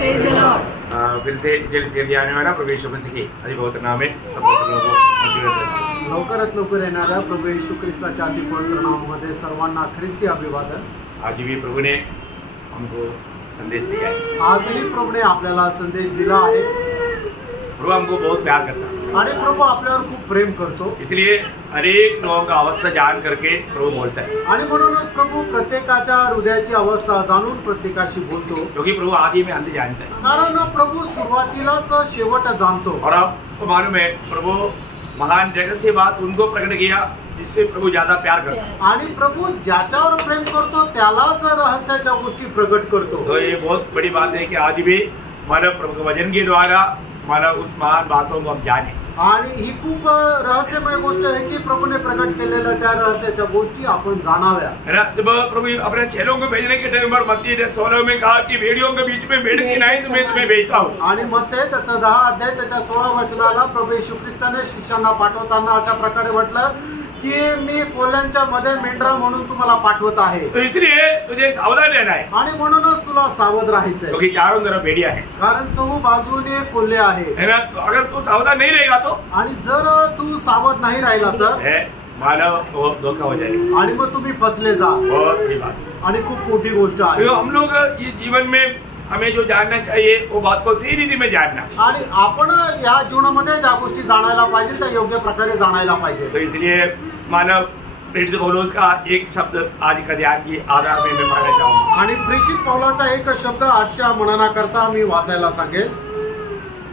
फिर से जल्द से जल्द आने वाला प्रभु यीशु मसीह के अधिपवित्र नाम में समस्त लोगों को लवकरात लवकर येणाऱ्या प्रभू येशू ख्रिस्ताच्या अधिपवित्र नामामध्ये सर्वांना ख्रिस्ती अभिवादन। आज भी प्रभु ने हमको संदेश दिया है। आजही प्रभूने आपल्याला संदेश दिला आहे। प्रभु हमको बहुत प्यार करता है आणि प्रभू आपल्यावर खूप प्रेम करतो, इसलिए अनेक लोगों का अवस्था जान करके प्रभु बोलता है। आणि म्हणूनच प्रभू प्रत्येकाच्या हृदयाची अवस्था जाणून प्रत्येकाशी बोलतो, क्योंकि प्रभु आदि में अंत जानता है। कारण प्रभू सुरुवातीलाच शेवट जाणतो। और आपको मालूम है प्रभु महान रहस्य बात उनको प्रकट किया जिससे प्रभु ज्यादा प्यार करता है। आणि प्रभू ज्याच्यावर प्रेम करतो त्यालाच रहस्याच्या गोष्टी प्रकट करतो। तो ये बहुत बड़ी बात है कि आज भी मानव प्रभु के वचन के द्वारा मानव उस महान बातों को हम जाने। आणि ही खूप रहस्यमय गोष्ट आहे की प्रभूने प्रकट केलेल्या त्या रहस्याच्या गोष्टी आपण जाणाव्या, है ना। जब प्रभु अपने चेलों को भेजने के टाइम पर मत्ती 16 में कहा कि भेड़ियों के बीच में भेड़ की नाई मैं तुम्हें भेजता हूँ, आणि मत्ती त्याचा 10 अध्याय त्याच्या 16 वचनाला प्रभू येशू ख्रिस्ताने शिष्यांना पाठवताना अशा प्रकारे म्हटलं की मी कोल्यांच्या मध्ये मेंढरा म्हणून तुम्हाला पाठवत आहे। तो इसलिए तुझे सावधान रहना है, आणि म्हणूनच तुला सावध राहायचं आहे, क्योंकि चारों तरफ भेड़िया है, कारण चहू बाजूने कोल्हे आहे, है ना। तो अगर तू सावधान नहीं रहेगा तो आणि जर तू सावध नाही राहिला तर मानव धोखा हो जाएगा, आणि मग तुम्ही फसले जा। बहुत बड़ी बात आणि खूप मोठी गोष्ट आहे। तो हम लोग ये जीवन में हमें जो जानना चाहिए वो बात को सही रीति में जानना, आणि आपण या जीवनामध्ये ज्या गोष्टी जाणायला पाहिजे त्या योग्य प्रकारे जाणायला पाहिजे। तो इसलिए मानव प्रेरित पौलुस का एक शब्द आज का ध्यान की आधार में मैं पढ़ना चाहूंगा। आणि प्रेषित पौलाचा एक शब्द आजच्या मननाकरता मी वाचायला सांगेल।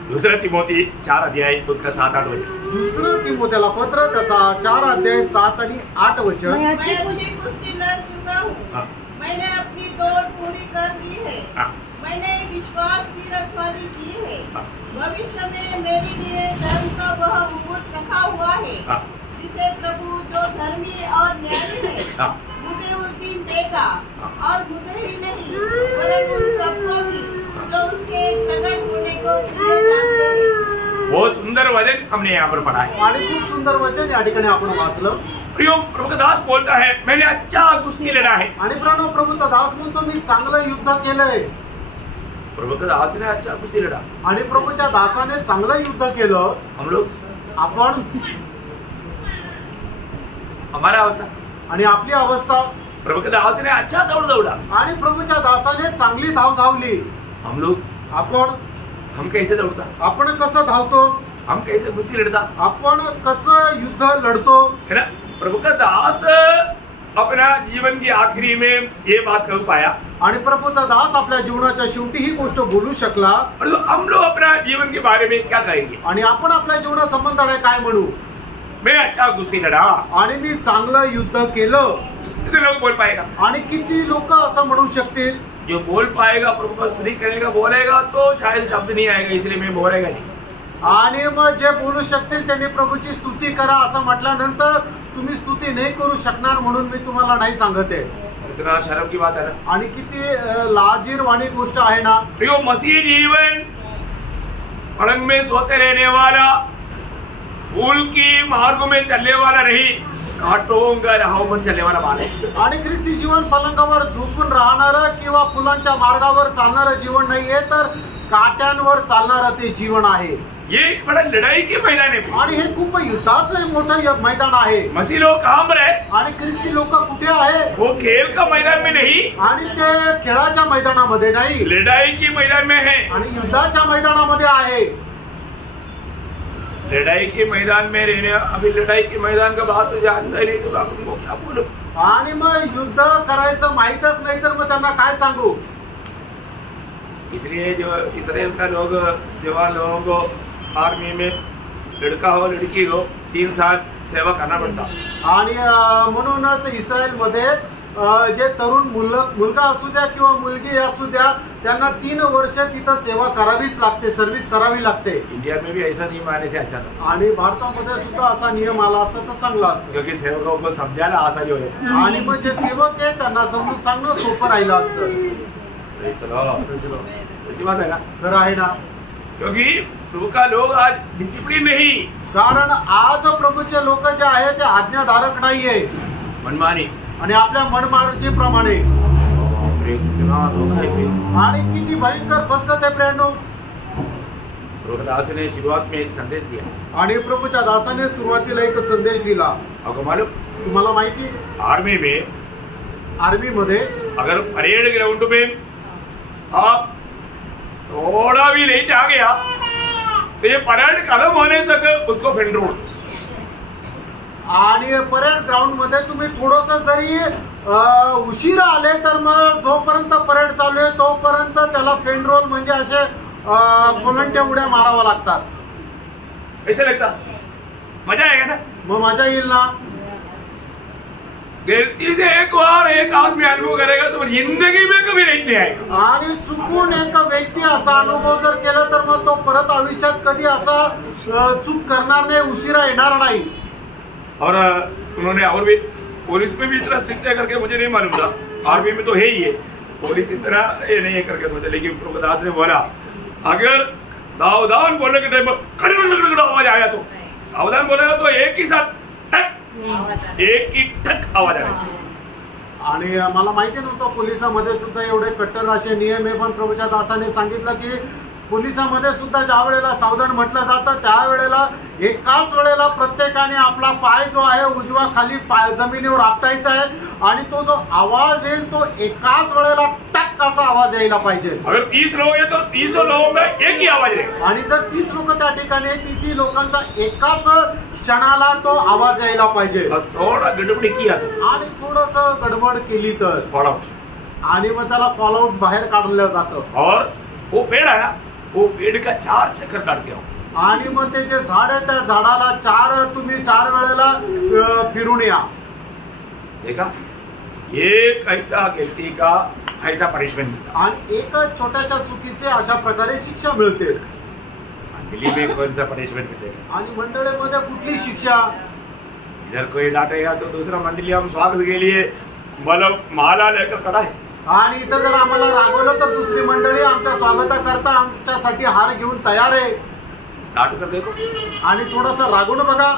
दूसरा तिमोथी 4 अध्याय 7-8 वचन। दुसरं तिमोथेला पत्र त्याचा 4 अध्याय 7 आणि 8 वचन। मैं अच्छी कुश्ती लड़ चुका हूँ, मैंने अपनी दौड़ पूरी कर ली है, मैंने विश्वास की रखवाली की है, भविष्य में मेरे लिए धर्म का वह मुकुट रखा हुआ है जिसे प्रभु जो धर्मी और न्यायी है मुझे उस दिन देगा, और मुझे ही नहीं वरन उन सबको भी जो उसके प्रकट होने को प्रिय जानते हैं। बहुत सुंदर वचन हमने यहाँ पर पढ़ा है, आणि खूप सुंदर वचन या ठिकाणी आपण वाचलं। प्रभु का दास बोलता है मैंने अच्छा कुश्ती लड़ा है। आणि प्रभूचा दास म्हणतो मी चांगलं युद्ध केलंय। प्रभु का दास ने अच्छा कुश्ती लड़ा, आणि प्रभूच्या दासाने चांगलं युद्ध केलं। हम लोग आपण हमारा अवस्था आणि आपली अवस्था, प्रभु के दास ने अच्छा दौड़ दौड़ा, आणि प्रभूच्या दासाने चांगली धाव धावली। हम लोग हम कैसे दौड़ता, आपण कसं धावतो, हम कैसे कुश्ती लड़ता, आपण कसं युद्ध लढतो, है ना। प्रभु का दास अपना जीवन की आखिरी में ये बात कर पाया, आणि प्रभूचा दास आपल्या जीवनाच्या शेवटी ही गोष्ट बोलू शकला। और हम लोग अपना जीवन के बारे में क्या कहेंगे, आणि आपण आपल्या जीवनासंबंधाने काय म्हणू, मैं अच्छा कुश्ती लड़ा, आणि मी चांगलं युद्ध केलं। कितने लोग बोल पाएगा, आणि किती लोक असं म्हणू शकतील। जो बोल पाएगा प्रभु का स्तुति करेगा बोलेगा तो शायद शब्द नहीं आएगा, इसलिए मैं बोलेगा नहीं। आणि मग जे बोलू शकतील त्यांनी प्रभूची स्तुती करा असं म्हटल्यानंतर तुम्ही स्तुती नाही करू शकणार, म्हणून मी तुम्हाला नाही सांगत आहे। इतना शर्म की बात है ना, आणि किती लाजिरवाणी गोष्ट आहे ना। प्रियो मसीह जीवन पलंग में सोते रहने वाला, फूल की मार्ग में चलने वाला नहीं, कांटों का राह पर चलने वाला मार्ग है। आणि ख्रिस्ती जीवन पलंगावर झोपून राहणारं किंवा फुलांच्या मार्गावर चालणारं जीवन नाहीये, तर काट्यांवर चालणारं ते जीवन आहे। ये एक बड़ा लड़ाई के मैदान है, आणि हे खूप युद्धाचं मोठं मैदान आहे। मसीह लोग कहाँ पर है, आणि ख्रिस्ती लोक कुठे आहे, वो खेल का मैदान में नहीं, आणि ते खेळाच्या मैदानामध्ये नाही, लड़ाई के मैदान में है। आणि युद्धाच्या मैदानामध्ये आहे। लड़ाई के मैदान में रहने, अभी लड़ाई के मैदान का बात तो जानता ही नहीं, तो आपको क्या बोलूं। आणि मग युद्ध करायचं माहीतच नाही तर मग त्यांना काय सांगू। इसलिए जो इस्राएल का लोग जवान लोगों को आर्मी में लड़का हो लड़की हो 3 साल सेवा करना पड़ता, आणि म्हणूनच इस्रायल मध्ये जे तरुण मुलगा असू द्या किंवा मुलगी असू द्या त्यांना 3 वर्ष तिथं सेवा करावीच लागते, सर्व्हिस करावी लागते। इंडिया में भी ऐसा नियम आने से अच्छा था, आणि भारतामध्ये सुद्धा असा नियम आला असता तर चांगला असतं, क्योंकि सेवकों को समझाना आसान हो जाए, आणि मग जे सेवक आहे त्यांना समजून सांगणं सोपं राहिलं असतं। सच्ची बात है ना, खरं आहे ना, क्योंकि प्रभु का लोग आज डिसिप्लिन नहीं, कारण आज प्रभूचे लोक जे आहे ते आज्ञाधारक नाहीये, मनमानी आणि आपल्या मनमार्जीप्रमाणे कितना धोखा है प्रिय। आणि किती भयंकर फसगत आहे प्रियांनो। प्रभु दास ने शुरुआत में एक संदेश दिया आणि प्रभूच्या दासाने सुरुवातीला एक संदेश दिला। आपको मालूम, तुम्हाला माहिती आर्मी में आर्मी मध्ये अगर परेड ग्राउंड में आप थोड़ा भी लेट आ गया तो ये परेड खत्म होने तक उसको फेंड्रोल। आणि परेड ग्राउंड मध्ये तुम्ही थोडस जरी उशिरा आले तर मग जोपर्यंत परेड चालू आहे तोपर्यंत त्याला फेंड्रोल म्हणजे असे कोलंट्या उड्या मारावा लागतात। ऐसे लगता मजा आएगा ना। मग मजा येईल ना। गलती से एक बार एक आदमी अनुभव करेगा तो जिंदगी में कभी नहीं आएगा। आणि चुकून एक व्यक्ती असा अनुभव जर केला तर मग तो परत आयुष्यात कधी असा चूक करणार नाही, उशिरा येणार नाही। और उन्होंने और भी पुलिस में भी इतना शिक्षा करके मुझे नहीं मालूम था, आर्मी में तो है ही है, पुलिस इतना ये नहीं है करके मुझे। लेकिन प्रभु दास ने बोला अगर सावधान बोलने के टाइम पर आवाज आया तो सावधान बोलेगा तो एक ही साथ एक ही ठक आवाज आवायची। आणि मला माहिती नव्हतं पोलिसांमध्ये सुद्धा एवढे कट्टर असे नियम आहे, पण प्रभूच्या दासाने सांगितलं की पोलिसांमध्ये सुद्धा ज्या वेळेला सावधान म्हटलं जातं त्यावेळेला एकाच वेळेला प्रत्येकाने आपला पाय जो आहे उजवा खाली जमिनीवर आपटायचा आहे आणि तो जो आवाज येईल तो एकाच वेळेला टक असा आवाज यायला पाहिजे। अगर 30 लोग हैं तो 30 लोगों का एक ही आवाज है। आणि जर 30 लोक त्या ठिकाणी 30 लोकांचा एकाच क्षणाला तो आवाज यायला पाहिजे। थोडा गडबडी किया आणि थोडस गडबड केली तर फॉलआउट आणि मग त्याला फॉलआउट बाहेर काढलं जातं। और वो पेड़ है ना, वो पेड़ का 4 चक्कर काटते हो आणि मग ते जे झाड आहे त्या झाडाला तुम्ही 4 वेळेला फिरून या। देखा एक ऐसा गलती का ऐसा पनिशमेंट मिलता आणि एक छोट्याशा चुकीचे अशा प्रकारे शिक्षा मिळते। दिल्ली में कौन सा पनिशमेंट मिलेगा? आणि मंडळीमध्ये कुठली शिक्षा? इधर कोई डांटेगा तो दूसरा मंडली हम स्वागत के लिए मतलब माला लेकर खड़ा है। आणि इथं जर आम्हाला रागवलं तर दुसरी मंडळी आमच्या स्वागताकरता आमच्यासाठी हार घेऊन तयार आहे। डांट कर देखो आणि थोडस रागवून बघा,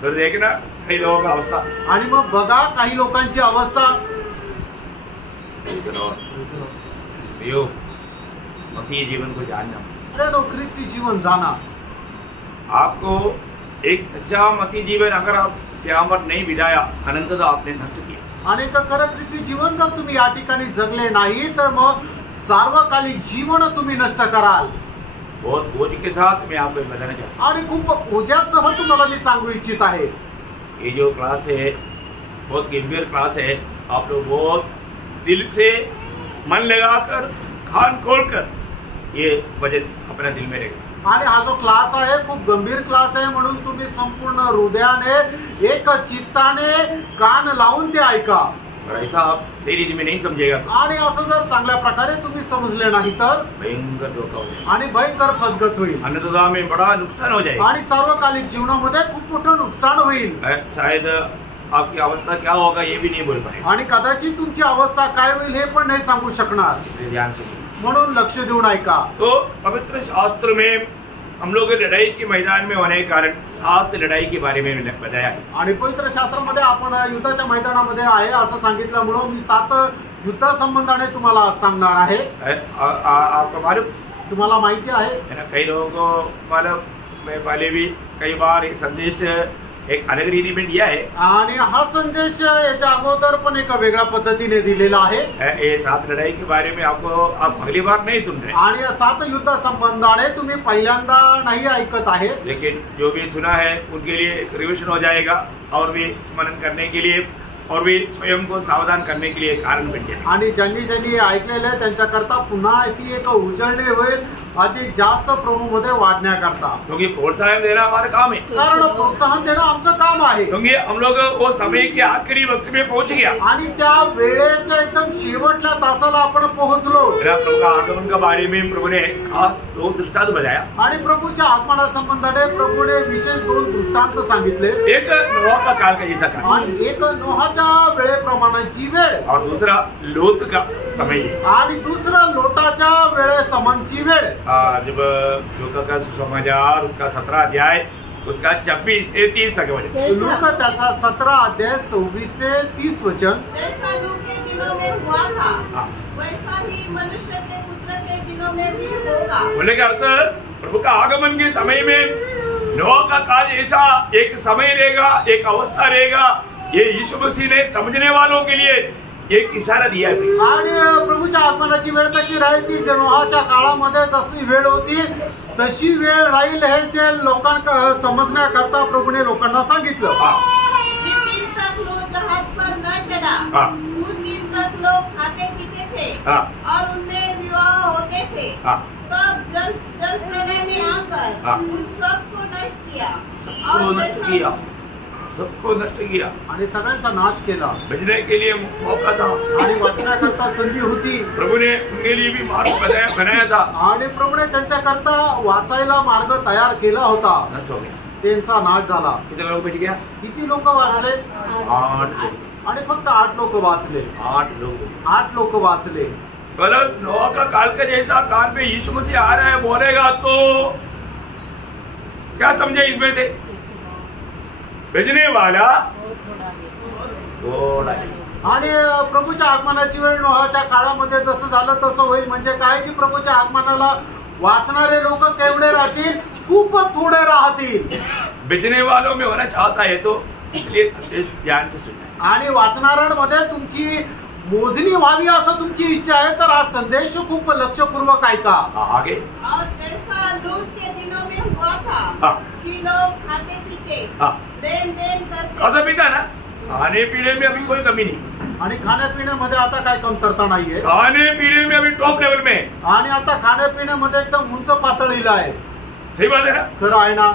फिर देखना कई लोगों का अवस्था। आणि मग बघा काही लोकांची अवस्था। यो मसीह जीवन को जानना, ख्रिस्ती जीवन जाना। आपको एक सच्चा मसीह जीवन अगर आप यहाँ पर नहीं बिताया अनंत तो आपने नष्ट किया। आणि खरं ख्रिस्ती जीवन जर तुम्ही या ठिकाणी जगले नाही तर मग सार्वकालिक जीवन तुम्ही नष्ट कराल। बहुत बोझ के साथ मैं आपको बताना चाहता आणि खूप ओझ्यासह तुम्हाला मी सांगू इच्छित आहे। ये जो क्लास है बहुत गंभीर क्लास है, आप लोग बहुत दिल से मन लगाकर कान खोलकर ये वचन अपना दिल में रखें। आणि हा जो क्लास आहे खूप गंभीर क्लास आहे, म्हणून तुम्ही संपूर्ण हृदयाने एक चित्ताने कान लावून ते ऐका। और ऐसा आप सही रीति में नहीं समझेगा आणि असं जर चांगल्या प्रकारे तुम्ही समजले नाही तर भयंकर धोखा हो जाएगा आणि भयंकर फसगत होईल अन्नदाता में बड़ा नुकसान हो जाएगा आणि सार्वकालिक जीवनामध्ये खूप मोठं नुकसान होईल। शायद आपकी अवस्था क्या होगा ये भी नहीं बोल पाएगा आणि कदाचित तुमची अवस्था काय होईल हे पण नाही सांगू शकणार। इसलिए ध्यान से सुनो। म्हणून लक्ष देऊन ऐका। तो पवित्र शास्त्र में हम लोग लड़ाई के मैदान में होने के कारण 7 लड़ाई के बारे में बताया है। आणि पवित्र शास्त्रामध्ये आपण युद्धाच्या मैदानामध्ये आहे असं सांगितल्यामुळे मी 7 युद्धा संबंधाने तुम्हाला सांगणार आहे। आपको मालूम, तुम्हाला माहिती आहे ना, कई लोगों को मालूम, मैं पहले भी कई बार एक संदेश एक अलग रीति में दिया है आणि हा संदेश याच्या अगोदर पण एका वेगळ्या पद्धतीने दिलेला आहे। ये 7 लड़ाई के बारे में आपको आप पहली बार नहीं सुन रहे आणि या 7 युद्धा संबंधाने तुम्ही पहिल्यांदा नाही ऐकत आहे, लेकिन जो भी सुना है उनके लिए एक रिविजन हो जाएगा और भी मनन करने के लिए और भी स्वयं को सावधान करने के लिए कारण बन जाए। आणि ज्यांनी ऐकलेले त्यांच्याकरता पुन्हा ती एक उजळणी होईल अधिक जास्त प्रभूमध्ये वाढण्याकरता। क्योंकि प्रोत्साहन देना हमारा काम है, कारण प्रोत्साहन देणं आमचं काम आहे। क्योंकि हम लोग वो समय के आखिरी वक्त में पहुंच गया आणि त्या वेळेच्या एकदम शेवटल्या तासाला आपण पोहोचलो। प्रभु का आगमन के बारे में प्रभु ने खास 2 दृष्टांत बताया आणि प्रभूच्या आगमना संबंधाने प्रभूने विशेष 2 दृष्टांत सांगितले। एक नोह का काल का जैसा काल आणि एक नोहाच्या वेळेप्रमाणेची वेळ और दूसरा लोत का समय आणि दुसरा लोटाच्या वेळे समानची वेळ। जब लोका का सुसमाचार उसका 17 अध्याय उसका 26 से 30 तक वचन। लूक त्याचा 17 अध्याय 26 ते 30 वचन। जैसा नूह के दिनों में हुआ था वैसा ही मनुष्य के पुत्र के दिनों में भी होगा। बोले का अर्थ प्रभु का आगमन के समय में नोह का काल ऐसा एक समय रहेगा, एक अवस्था रहेगा। ये यीशु मसीह ने समझने वालों के लिए एक इशारा दिया है। आणि प्रभूच्या आगमनाची वेळ कशी राहील की नोहाच्या काळामध्ये जशी वेळ होती तशी वेळ राहील हे जे लोकांना समजण्याकरता प्रभूने लोकांना सांगितलं। जिस दिन तक लोग जहाज पर न चढ़ा उस दिन तक लोग खाते पीते थे और उनमें विवाह होते थे। तब जल प्रलय ने आकर उन सबको नष्ट किया और सबको नष्ट किया आणि सगळ्यांचा नाश केला। बचने के लिए मौका था आणि वाचण्याकरता संधी होती। प्रभु ने उनके लिए भी मार्ग बनाया था आणि प्रभूने त्यांच्याकरता वाचायला मार्ग तयार केला होता। नष्ट हो गया, त्यांचा नाश झाला। किती लोक बच गया? किती लोक वाचले? 8 लोग। आणि फक्त 8 लोक वाचले। 8 लोक वाचले। गलत नोह का काल का जैसा काल में यीशु मसीह आ रहा है बोलेगा तो क्या समझे इसमें से? भेजने वाला थोड़ा। आणि प्रभूच्या आगमनाची वेळ नोहाच्या काळामध्ये जसं झालं तसं होईल। म्हणजे काय की प्रभूच्या आगमनाला वाचणारे लोक केवढे राहतील? खूप थोडे राहतील। बेचने वालों में होना चाहता है तो इसलिए संदेश ध्यान से सुनना। आणि वाचणाऱ्यांमध्ये तुमची मोजणी व्हावी असं तुमची इच्छा आहे तर हा संदेश खूप लक्षपूर्वक ऐका। आगे और जैसा लूत के दिनों में हुआ था कि लोग खाते पीते लेन देन करते। असं पिता ना, खाने पीने में अभी कोई कमी नहीं। आणि खाण्यापिण्यामध्ये आता काय कमतरता नाहीये। खाने पीने में अभी टॉप लेवल में। आणि आता खाण्यापिण्यामध्ये एकदम उंच पातळीला आहे। सही बात है ना सर? आहे ना,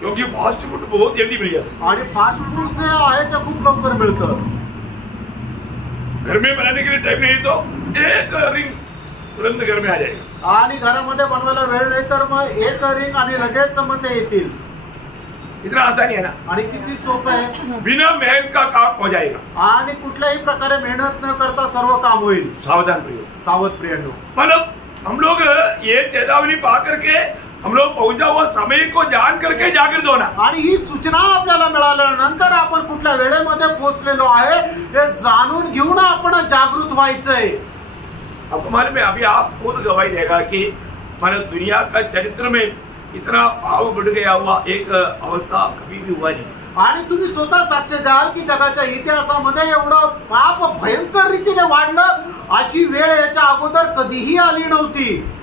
क्योंकि फास्ट फूड बहुत जल्दी मिल जाता आणि फास्ट फूड जे आहे ते खूप लवकर मिळतं। घर में बनाने के लिए टाइम नहीं तो एक रिंग तुरंत घर में आ जाएगा। आणि घरामध्ये बनवायला वेळ नाही तर मग एक रिंग आणि लगेच मग ते येतील। इतना आसानी है ना, आणि किती सोपं आहे। बिना मेहनत का काम हो जाएगा आणि कुठल्याही प्रकारे मेहनत न करता सर्व काम होईल। सावधान प्रिय, सावध प्रियांनो, मतलब हम लोग ये चेतावनी पा करके हम लोग पहुंचा हुआ समय को जान करके जागृत होना। आणि ही सूचना आपल्याला मिळाल्यानंतर आपण कुठल्या वेळेमध्ये पोहोचलेलो आहे हे जाणून घेऊन आपण जागृत व्हायचंय। अब मालूम है, अभी आप खुद गवाही देगा कि मानो दुनिया का चरित्र में इतना भाव बढ़ गया हुआ एक अवस्था कभी भी हुआ नहीं। आणि तुम्ही स्वतः साक्ष द्याल की जगाच्या इतिहासामध्ये एवढं पाप भयंकर रीतीने वाढलं अशी वेळ याच्या अगोदर कधीही आली नव्हती।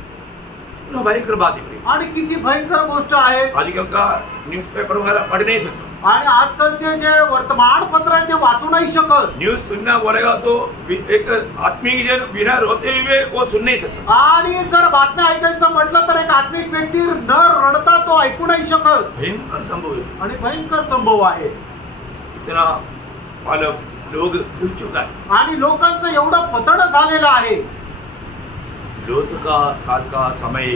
भयंकर बात है आणि किती भयंकर गोष्ट आहे। आजकल का न्यूज़पेपर वगैरह पढ़ नहीं सकता आणि आजकालचे जे वर्तमानपत्र आहे ते वाचू नाही शकत। न्यूज सुनना बोलेगा तो एक आत्मिक जन बिना रोते हुए वो सुन नहीं सकता। आणि जर बातम्या ऐकायचं म्हटलं तर एक आत्मिक व्यक्ती न रडता तो ऐकू नाही शकत। भयंकर संभव है आणि भयंकर संभव आहे। इतना मालूम लोग डूब चुका है आणि लोकांचं एवढं पतन झालेलं आहे। लोथ का काल का समय,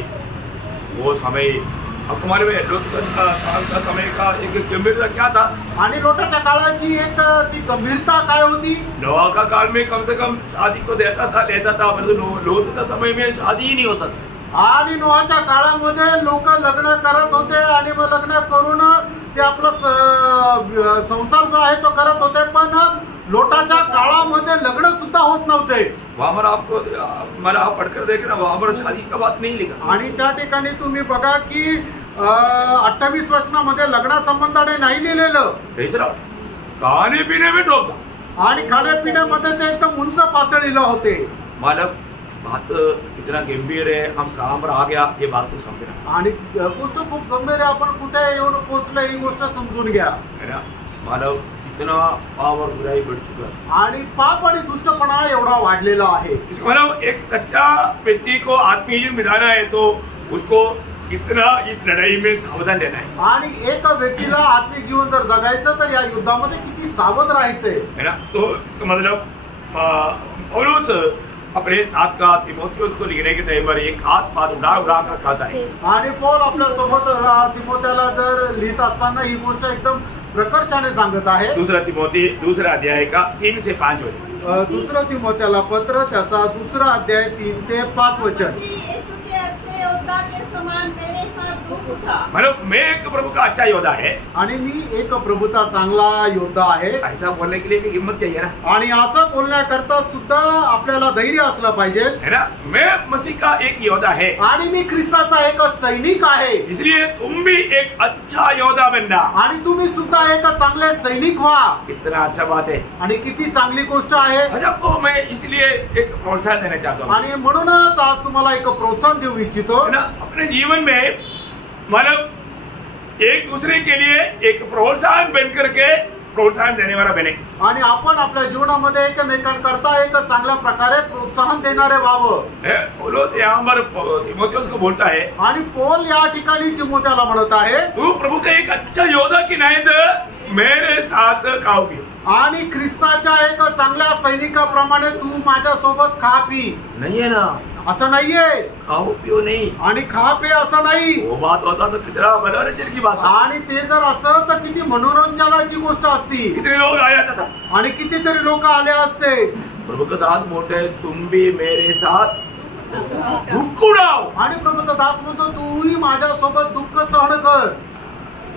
वो समय आपको मालूम है लोथ का काल का समय का एक गंभीरता क्या था? आणि लोटाच्या काळाची एक ती गंभीरता काय होती? नोह का काल में कम से कम शादी को लेता था मतलब लोथ का समय में शादी ही नहीं होता था। आणि नोहाच्या काळामध्ये लोक लग्न करत होते आणि मग लग्न करून ते आपला संसार जो आहे तो करत होते, पण लोटाच्या काळामध्ये लग्न सुद्धा होत नव्हते। वहां पर आपको मला आप पढ़कर देखना, वहां पर शादी का बात नहीं लिखा। आणि त्या ठिकाणी तुम्ही बघा की 28 वचनामध्ये लग्न संबंधाने नाही लिहिलेलं। तीसरा खाने पीने में टॉप था आणि खाण्यापिण्यामध्ये ते एकदम उंच पातळीला होते। मालक बात इतना गंभीर है, हम कहाँ पर आ गया ये बात तो समझना। आणि गोष्ट खूप गंभीर आहे, आपण कुठे येऊन पोहोचलो ही गोष्ट समजून घ्या। है ना मालक इतना पाप और बुराई बढ़ चुका है आणि पाप आणि दुष्टपणा एवढा वाढलेला आहे। मतलब एक सच्चा व्यक्ति को आत्मीय जीवन मिलाना है तो उसको इतना इस लड़ाई में सावधान रहना है। आणि एक व्यक्तीला आत्मिक जीवन जर जगायचं तर या युद्धामध्ये किती सावध राहायचंय, है ना। तो इसका मतलब पौलुस अपने साथ का तिमोथियुस को लिखने के टाइम पर एक खास बात उड़ा कर कहता है। आणि पौल आपल्या सोबत तिमोथेला जर लिहित असताना ही गोष्ट एकदम प्रकर्षाने सांगत आहे। दूसरा तिमोथी दूसरा अध्याय का 3 से 5 वचन। दुसरं तिमोथेला पत्र त्याचा 2 अध्याय 3 ते 5 वचन। मसीह यीशु के अच्छे योद्धा के समान मेरे साथ दुख उठा। मतलब मैं एक प्रभु का अच्छा योद्धा है आणि मी एक प्रभूचा चांगला योद्धा आहे। ऐसा बोलने के लिए भी हिम्मत चाहिए ना, आणि असं बोलण्याकरता सुद्धा आपल्याला धैर्य असलं पाहिजे, है ना। मैं मसीह का एक योद्धा है आणि मी ख्रिस्ताचा एक सैनिक आहे, इसलिए तुम भी एक अच्छा योद्धा बनना। आणि तुम्ही सुद्धा एक चांगले सैनिक व्हा। कितना अच्छा बात है आणि किती चांगली गोष्ट आहे। आज आपको मैं इसलिए एक प्रोत्साहन देना चाहता हूँ, आणि म्हणूनच आज तुम्हाला एक प्रोत्साहन देऊ इच्छितो, है ना। अपने जीवन में मतलब एक दूसरे के लिए एक प्रोत्साहन बन करके प्रोत्साहन देने वाला बने। आणि आपण आपल्या जीवनामध्ये एकमेकांकरता एक चांगल्या प्रकारे प्रोत्साहन देणारे व्हावं। पौलुस यहाँ पर तिमोथियुस को बोलता है, आणि पौल या ठिकाणी तिमोथेला म्हणत आहे, तू प्रभु का एक अच्छा योद्धा की नाही मेरे साथ खाओ पी। आणि ख्रिस्ताच्या एक चांगल्या सैनिकाप्रमाणे तू माझ्या सोबत खा पी। नहीं है ना, असं नाहीये, खाओ पिओ नहीं, आणि खा पे असं नाही। वो बात होता तो कितना मनोरंजन की बात है। आणि ते जर असतं तर किती मनोरंजनाची गोष्ट असती, कितने लोग आ जाता था, आणि कितीतरी लोक आले असते। प्रभु का दास बोलते तुम भी मेरे साथ दुख उड़ाओ, आणि प्रभूचा दास म्हणतो तूही माझ्या सोबत दुःख सहन कर।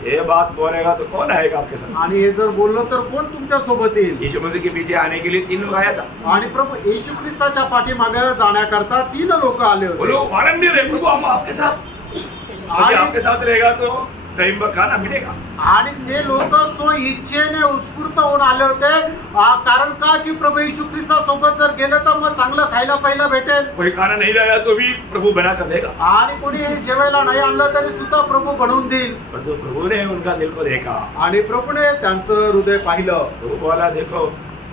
ये बात बोलेगा तो कौन आएगा आपके साथ? आणि हे जर बोललो तर कोण तुमच्या सोबत येईल? यीशु मसीह के पीछे आने के लिए 3 लोग आया था। आणि प्रभू येशू ख्रिस्ताच्या पाठीमागे जाण्याकरता 3 लोक आले वो होते। लोग वारंटी रहे, प्रभु हम आपके साथ, यदि आपके साथ रहेगा तो टाइम पर खाना मिलेगा। आणि ते लोक स्व इच्छेने उत्स्फूर्त होऊन आले होते, कारण का की प्रभू येशू ख्रिस्ता सोबत जर गेलं तर मग चांगलं खायला प्यायला भेटेल। कोई खाना नहीं लाया तो भी प्रभु बना कर देगा, आणि कोणी जेवायला नाही आणलं तरी सुद्धा प्रभू बनवून देईल। परंतु प्रभु ने उनका दिल को देखा, आणि प्रभूने त्यांचं हृदय पाहिलं। प्रभु बोला देखो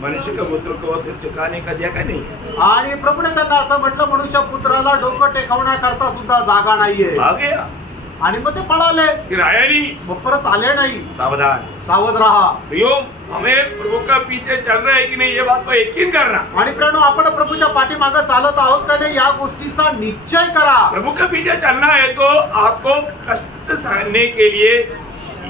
मनुष्य का पुत्र को सिर झुकाने का जगह नहीं है। आणि प्रभूने त्यांना असं म्हटलं, मनुष्य पुत्राला डोकं टेकवण्याकरता सुद्धा जागा नाहीये। आ गया, आणि मग ते पळाले, फिर आया नहीं, मग परत आले नाही। सावधान, सावध राहा। प्रियो हमें प्रभु का पीछे चल रहे हैं कि नहीं ये बात को यकीन करना। आणि प्रियानो आपण प्रभूच्या पाठीमागे चालत आहोत का नाही या गोष्टीचा निश्चय करा। प्रभु के पीछे चलना है तो आपको कष्ट सहने के लिए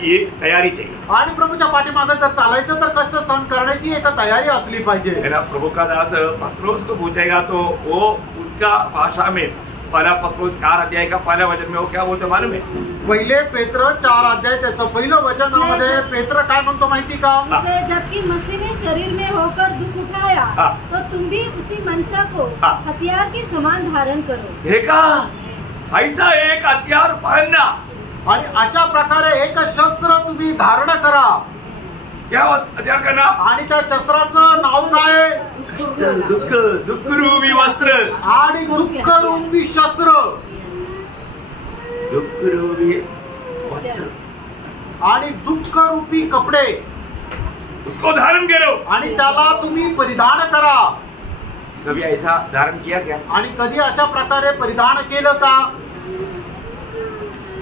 ये तैयारी चाहिए। आणि प्रभूच्या पाठीमागे जर चालायचं तर कष्ट सहन करण्याची एक तयारी असली पाहिजे, है ना। प्रभु का दास पत्रोस को पूछेगा तो वो उसका भाषा में पहला पत्रोस 4 अध्याय का पहला वचन में वो क्या बोलते मालूम है? पहिले पेत्र 4 अध्याय त्याचं पहिलं वचनामध्ये पेत्र काय म्हणतो माहिती का? इसलिए जबकि मसीह ने शरीर में होकर दुख उठाया तो तुम भी उसी मनसा को हथियार के समान धारण करो। देखा, ऐसा एक हथियार पहनना, आणि अशा प्रकारे एक शस्त्र तुम्ही धारण करा। क्या हथियार करना? आणि त्या शस्त्राचं नाव काय? दुःख रूपी वस्त्र, आणि दुःख रूपी शस्त्र, दुःख रूपी वस्त्र, आणि दुःख रूपी कपडे, उसको धारण करो। आणि त्याला तुम्ही परिधान करा। कभी ऐसा धारण किया क्या? आणि कधी अशा प्रकारे परिधान केलं का?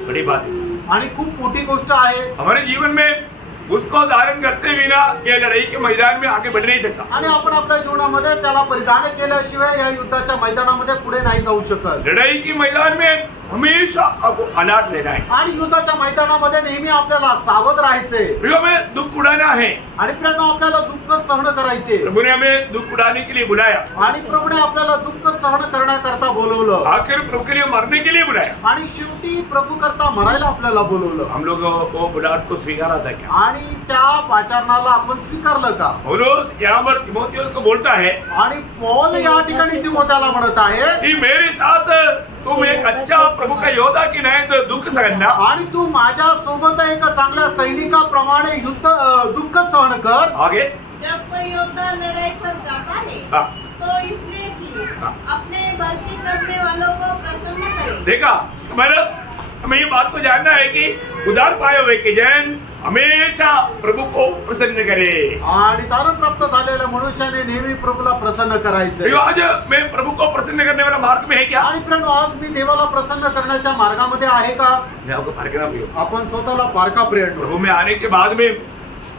बड़ी बात है आणि खूप मोठी गोष्ट आहे। हमारे जीवन में उसको धारण करते बिना ये लड़ाई के मैदान में आगे बढ़ नहीं सकता। आणि आपण आपल्या जीवनामध्ये त्याला परिधान केल्याशिवाय या युद्धाच्या मैदानामध्ये पुढे नाही जाऊ शकत। लड़ाई के मैदान में हमेशा आपको अलर्ट लेना है, आणि युद्धाच्या मैदानामध्ये नेहमी आपल्याला सावध राहायचे। प्रियो हमें दुख उड़ाना है, आणि प्रियांनो आपल्याला दुःख सहन करायचे। प्रभु ने हमें दुख उड़ाने के लिए बुलाया, आणि प्रभूने आपल्याला दुःख सहन करण्याकरता बोलवलं, आखिर प्रभु के लिए मरने के लिए बुलाया, आणि शेवटी प्रभू करता मरायला आपल्याला बोलवलं। हम लोग वो बुलाहट को स्वीकारा था क्या? आणि त्या पाचारणाला आपण स्वीकारलं का? पौलुस यहाँ पर तिमोथियुस को बोलता है, आणि पौल या ठिकाणी तिमोथेला म्हणत आहे कि मेरे साथ तुम एक अच्छा प्रभु का योद्धा की नहीं तो दुख सहना, आणि तू माझ्या सोबत एक चांगल्या सैनिकाप्रमाणे दुःख सहन कर। आगे जब कोई योद्धा लड़ाई पर जाता है तो इसलिए कि अपने भर्ती करने वालों को प्रसन्न करे। देखा, मतलब हमें ये बात को जानना है कि उधार पाए हुए के जैन हमेशा प्रभु को प्रसन्न करे। आणि तारण प्राप्त झालेल्या मनुष्याने नेहमी प्रभूला प्रसन्न करायचे। आज मैं प्रभु को प्रसन्न करने वाला मार्ग में है क्या? आणि प्रियांनो आज मी देवाला प्रसन्न करण्याच्या मार्गामध्ये आहे का? मैं आपको पारखना प्रियो, आपण स्वतःला पारखा प्रियांनो। प्रभु में आने के बाद में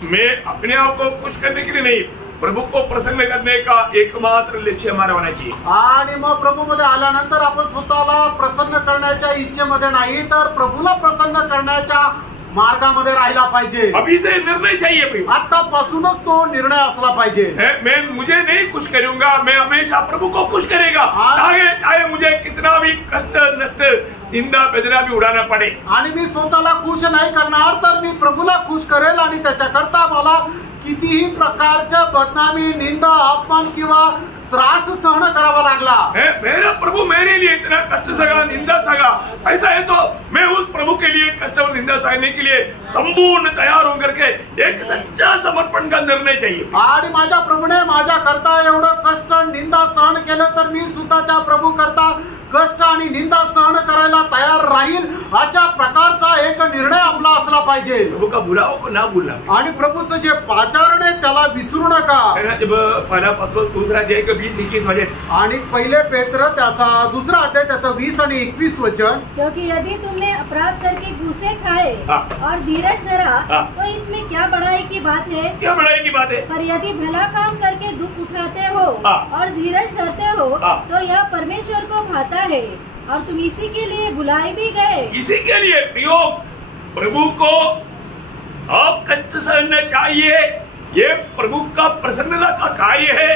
मैं अपने आप को खुश करने के लिए नहीं, प्रभु को प्रसन्न करने का एकमात्र लक्ष्य हमारा होना चाहिए। आणि मग प्रभूमध्ये आल्यानंतर आपण स्वतःला प्रसन्न करण्याच्या इच्छेमध्ये नाही तर प्रभूला प्रसन्न करण्याच्या मार्गामध्ये राहिला पाहिजे. अभी से निर्णय चाहिए भाई. आतापासूनच तो निर्णय असला पाहिजे. मैं मुझे नहीं खुश करूंगा, मैं हमेशा प्रभू को खुश करेगा, चाहे मुझे कितना भी कष्ट नष्ट निंदा बेदना भी उडाना पडे. आणि मी स्वतःला खुश नाही करणार तर मी प्रभूला खुश करेल आणि त्याच्याकरता मला कितीही प्रकारच्या बदनामी, निंदा, अपमान किंवा त्रास सहन करावा लागला. मेरा प्रभु मेरे लिए इतना कष्ट सगा, निंदा सगा, ऐसा है तो मैं उस प्रभु के लिए कष्ट और निंदा सहने के लिए संपूर्ण तैयार होकर के एक सच्चा समर्पण का निर्णय चाहिए. आणि माझ्या प्रभूने माझ्या करता एवढं कष्ट निंदा सहन केलं तर मी सुद्धा त्या प्रभू करता कष्ट आणि निंदा सहन करायला तयार राहील, अशा प्रकारचा एक निर्णय आपला असला पाहिजे. प्रभु का बुलाओ को ना भूलना. आणि प्रभूचं जे पाचारण आहे त्याला विसरू नका. पहिला पत्र 2:20-21 वचन. आणि पहिले पेत्र त्याचा 2 अध्याय त्याचं 20 आणि 21 वचन. क्योंकि यदि तुमने अपराध करके घूसे खाए और धीरज धरा तो इसमें क्या बड़ाई की बात है? क्या बड़ाई की बात है? पर यदि भला काम करके दुख उठाते हो और धीरज धरते हो तो यह परमेश्वर को भाता है और तुम इसी के लिए बुलाए भी गए. इसी के लिए प्रियो प्रभु को आप कष्ट सहना चाहिए. ये प्रभु का प्रसन्नता का कार्य है.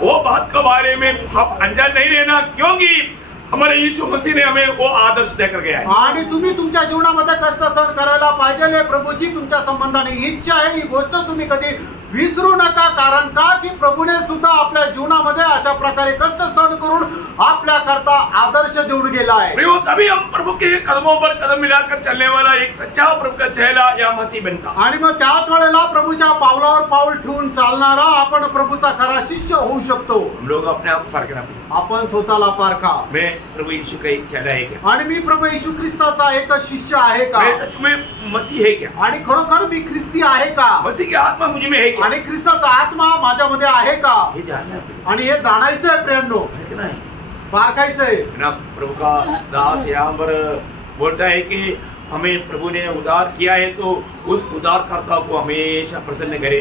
वो बात के बारे में आप अनजान नहीं रहना, क्योंकि हमारे यीशु मसीह ने हमें वो आदर्श देकर गया है. आणि तुम्ही तुमच्या जीवनामध्ये कष्ट सहन करायला पाहिजे. प्रभूची तुमच्या संबंधाने इच्छा आहे. ही गोष्ट तुम्ही कधी विसरू नका. कारण का की प्रभूने सुद्धा आपल्या जीवनामध्ये अशा प्रकारे कष्ट सहन करून आपल्या करता आदर्श देऊन गेला आहे. तभी हम प्रभु के कदमों पर कदम मिलाकर चलने वाला एक सच्चा प्रभु का चेहरा या मसीह बनता. आणि मग त्याच वेळेला प्रभूच्या पावलावर पाऊल ठेवून चालणारा आपण प्रभूचा खरा शिष्य होऊ शकतो. हम लोग अपने आप पारखना. आपण स्वतःला पारखा. मैं प्रभु यीशु का एक चेहरा है क्या? आणि मी प्रभू येशू ख्रिस्ताचा एक शिष्य आहे का? मैं सच में मसीह है क्या? आणि खरोखर मी ख्रिस्ती आहे का? मसीह की आत्मा मुझे में है क्या? आणि ख्रिस्ताचा आत्मा माझ्यामध्ये आहे का? हे जानना है. आणि हे जाणायचं आहे प्रियांनो, पारखायचंय. प्रभु का दास यहाँ पर बोलता है कि हमें प्रभु ने उद्धार किया है तो उस उद्धारकर्ता को हमेशा प्रसन्न करे.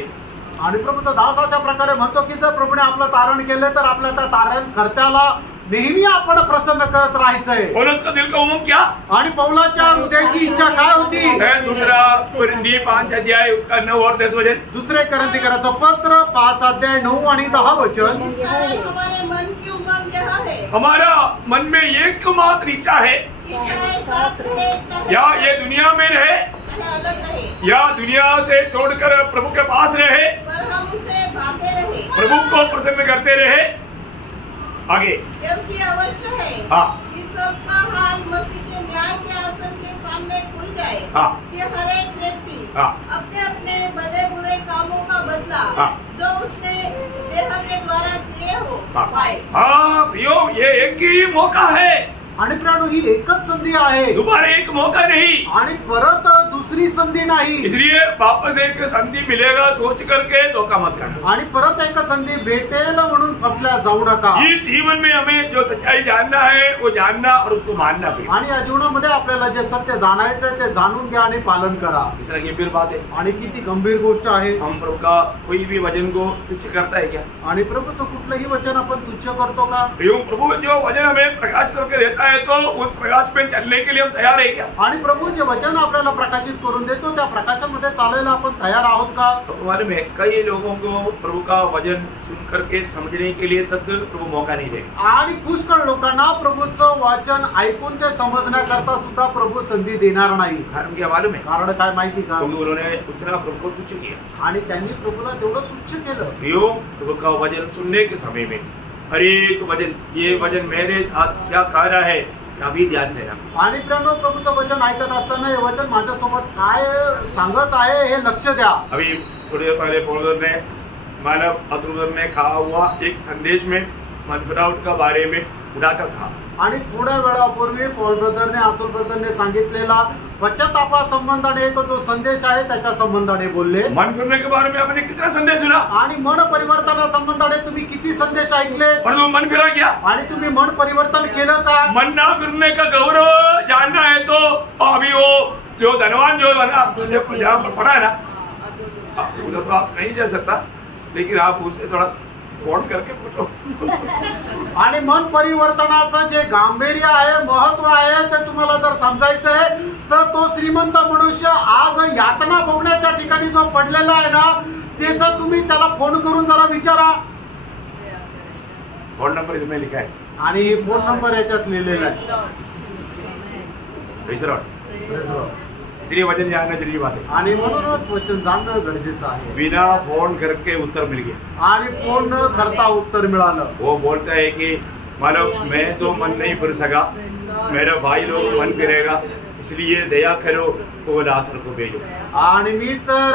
आणि प्रभूचा दास अशा प्रकारे म्हणतो की जर प्रभूने आपलं तारण केलं तर आपल्या त्या तारणकर्त्याला नेहमी आपण प्रसन्न करत राहायचंय. पौलुस का दिल का उमंग क्या? आणि पौलाच्या हृदयाची इच्छा काय होती? 2 कोरिन्थी 5 अध्याय उसका 9 और 10 वचन. 2 कोरिन्थीकराचं पत्र 5 अध्याय 9 आणि 10 वचन. हमारे मन की उमंग यह है, हमारा मन में एकमात्र इच्छा है, या ये दुनिया में रहे या दुनिया से छोड़कर प्रभु के पास रहे, पर हम उसे भाते रहे, प्रभु को प्रसन्न करते रहे. आगे क्योंकि अवश्य है कि सबका हाल मसीह के न्याय के आसन के सामने खुल जाए कि हर एक व्यक्ति अपने अपने भले बुरे कामों का बदला जो उसने देह के द्वारा किए हो पाए. प्रियो, ये एक ही मौका है. आणि प्राणू ही एकच संधी आहे, दोबारा एक मौका नहीं. आणि परत दुसरी संधी नाही. इसलिए वापस एक संधि मिलेगा सोच करके धोखा मत करना. आणि परत एक संधी भेटेल म्हणून फसल्या जाऊ नका. इस जीवन में हमें जो सच्चाई जानना है वो जानना और उसको मानना भी. आणि या जीवनामध्ये आपल्याला जे सत्य जाणायचं आहे ते जाणून घ्या आणि पालन करा. इतना गंभीर बात है. आणि किती गंभीर गोष्ट आहे. हम प्रभु का कोई भी वचन को तुच्छ करता है क्या? आणि प्रभूचं कुठलंही वचन आपण तुच्छ करतो का? प्रभु जो वचन हमें प्रकाश करके देता है तो उस प्रकाश में चलने के लिए हम तैयार है क्या? आणि प्रभु जे वचन आपल्याला प्रकाशित करून देतो त्या प्रकाशामध्ये चालायला आपण तयार आहोत का? हमारे में कई लोगों को प्रभु का वचन सुन करके समझने के लिए तक प्रभु मौका नहीं देगा. आणि पुष्कळ लोकांना प्रभूचं वचन ऐकून ते समजण्याकरता सुद्धा प्रभू संधी देणार नाही. कारण क्या मालूम है? कारण काय माहिती का? उन्होंने उतना प्रभु को तुच्छ किया आणि त्यांनी प्रभूला तेवढं तुच्छ केलं. प्रभु का वचन सुनने के समय में हर एक वचन, ये वचन मेरे साथ क्या कह रहा है अभी ध्यान देना. आणि प्रभूचं वचन ऐकत असताना हे वचन माझ्यासोबत काय सांगत आहे हे लक्ष द्या. अभी थोड़ी देर पहले पौलुस ने मानव अतुल ने कहा हुआ एक संदेश में मन फिरावट का बारे में उड़ाकर कहा. आणि थोड्या वेळापूर्वी पॉल ब्रदरने अतुल ब्रदरने सांगितलेला पश्चातापा संबंधाने एक जो संदेश आहे त्याच्या संबंधाने बोलले. मन फिरने के बारे में आपने कितना संदेश सुना? आणि मन परिवर्तना संबंधाने तुम्ही किती संदेश ऐकले? परंतु मन फिरा क्या? आणि तुम्ही मन परिवर्तन केलं का? मन ना फिरने का गौरव जानना है तो अभी वो जो धनवान जो पढ़ा है ना, उधर तो आप नहीं जा सकता, लेकिन आप उससे थोड़ा फोन करके पूछो। आणि मन परिवर्तनाचं जे गांभीर्य आहे, महत्व आहे, ते तुम्हाला जर समजायचं आहे तर तो श्रीमंत मनुष्य आज यातना भोगण्याच्या ठिकाणी जो पडलेला आहे ना, त्याचा तुम्ही त्याला फोन करून जरा विचारा। फोन नंबर इसमें लिखा है आणि फोन नंबर याच्यात लिहिलेला आहे। इसलिए वचन जानना जरूरी बात है। आणि म्हणूनच वचन जाणणं गरजेचं आहे। बिना फोन करके उत्तर मिल गया आणि फोन न करता उत्तर मिळालं। वो बोलता है कि मानो मैं तो मन नहीं फिर सका, मेरा भाई लोग मन फिरेगा, इसलिए दया करो वो लाजर को भेजो। आणि मी तर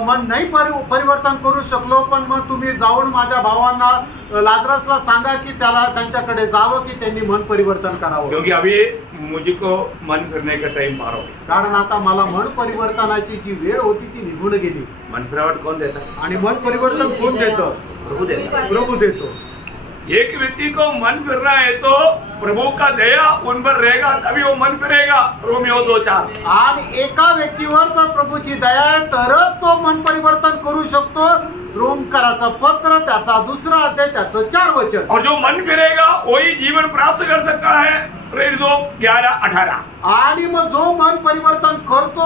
मन नाही परिवर्तन करू शकलो, पण मग तुम्ही जाऊन माझ्या भावांना लाजरसला सांगा की त्याला त्यांच्याकडे जावं की त्यांनी मन परिवर्तन करावं। क्योंकि अभी मुझको मन फिरने का टाइम पार हो, कारण आता मला मन परिवर्तनाची जी वेळ होती ती निघून गेली। मन फिरावट कौन देता है? आणि मन परिवर्तन कोण देतं? प्रभु देता है। प्रभू देतो। एक व्यक्ति को मन फिरना है तो प्रभु का दया उन पर रहेगा, तभी वो मन फिरेगा। रोमियो 2:4। आणि एका व्यक्तीवर जर प्रभूची दया आहे तरच तो मन परिवर्तन करू शकतो। रोमकराचं पत्र त्याचा 2 अध्याय त्याचं 4 वचन। और जो मन फिरेगा वही जीवन प्राप्त कर सकता है। प्रेरित 11:18। आणि मग जो मन परिवर्तन करतो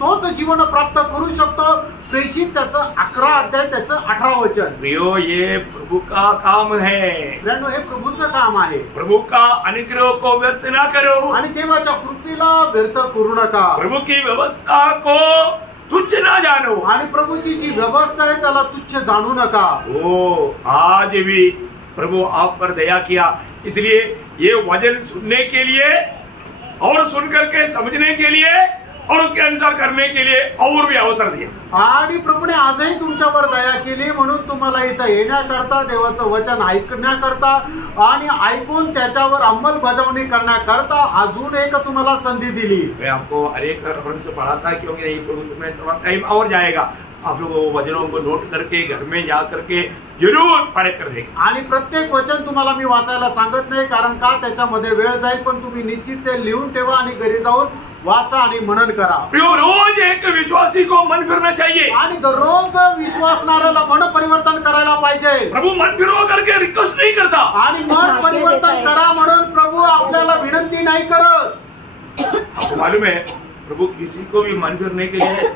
तोच जीवन प्राप्त करू शकतो। प्रेषित त्याचं 11 अध्याय त्याचं 18 वचन। प्रियो, ये प्रभु का काम है। हे प्रभूचं काम आहे। प्रभु का अनुग्रह को व्यर्थ ना करो आणि देवाच्या कृपेला व्यर्थ करू नका। प्रभु की व्यवस्था को तुच्छ ना जानो। आणि प्रभूची जी व्यवस्था आहे त्याला तुच्छ जाणू नका। ओ आज भी प्रभु आप पर दया किया, इसलिए ये वचन सुनने के लिए और सुन करके समझने के लिए और उसके अनुसार करने के लिए और भी अवसर दिया। आणि प्रभूने आजही तुमच्यावर दया केली, म्हणून तुम्हाला इथं येण्याकरता, देवाचं वचन ऐकण्याकरता आणि ऐकून त्याच्यावर अंमलबजावणी करण्याकरता अजून एक तुम्हाला संधी दिली। मैं आपको हर एक रेफरेंस से पढ़ाता क्योंकि नहीं प्रभु में थोड़ा टाइम और जाएगा। आप लोग वो वचनों को नोट करके घर में जा करके जरूर पढ़ कर देगा। आणि प्रत्येक वचन तुम्हाला मी वाचायला सांगत नाही, कारण का त्याच्यामध्ये वेळ जाईल, पण तुम्ही निश्चित ते लिहून ठेवा आणि घरी जाऊन वाचा आणि मनन करा। रोज एक विश्वासी को मन फिरना चाहिए आणि दररोज विश्वासणाऱ्याला मन परिवर्तन करायला पाहिजे। प्रभु मन फिरो करके रिक्वेस्ट नहीं करता आणि मन परिवर्तन करा म्हणून प्रभु आपल्याला विनंती नाही करत। आपको मालूम है प्रभु किसी को भी मन फिरने के लिए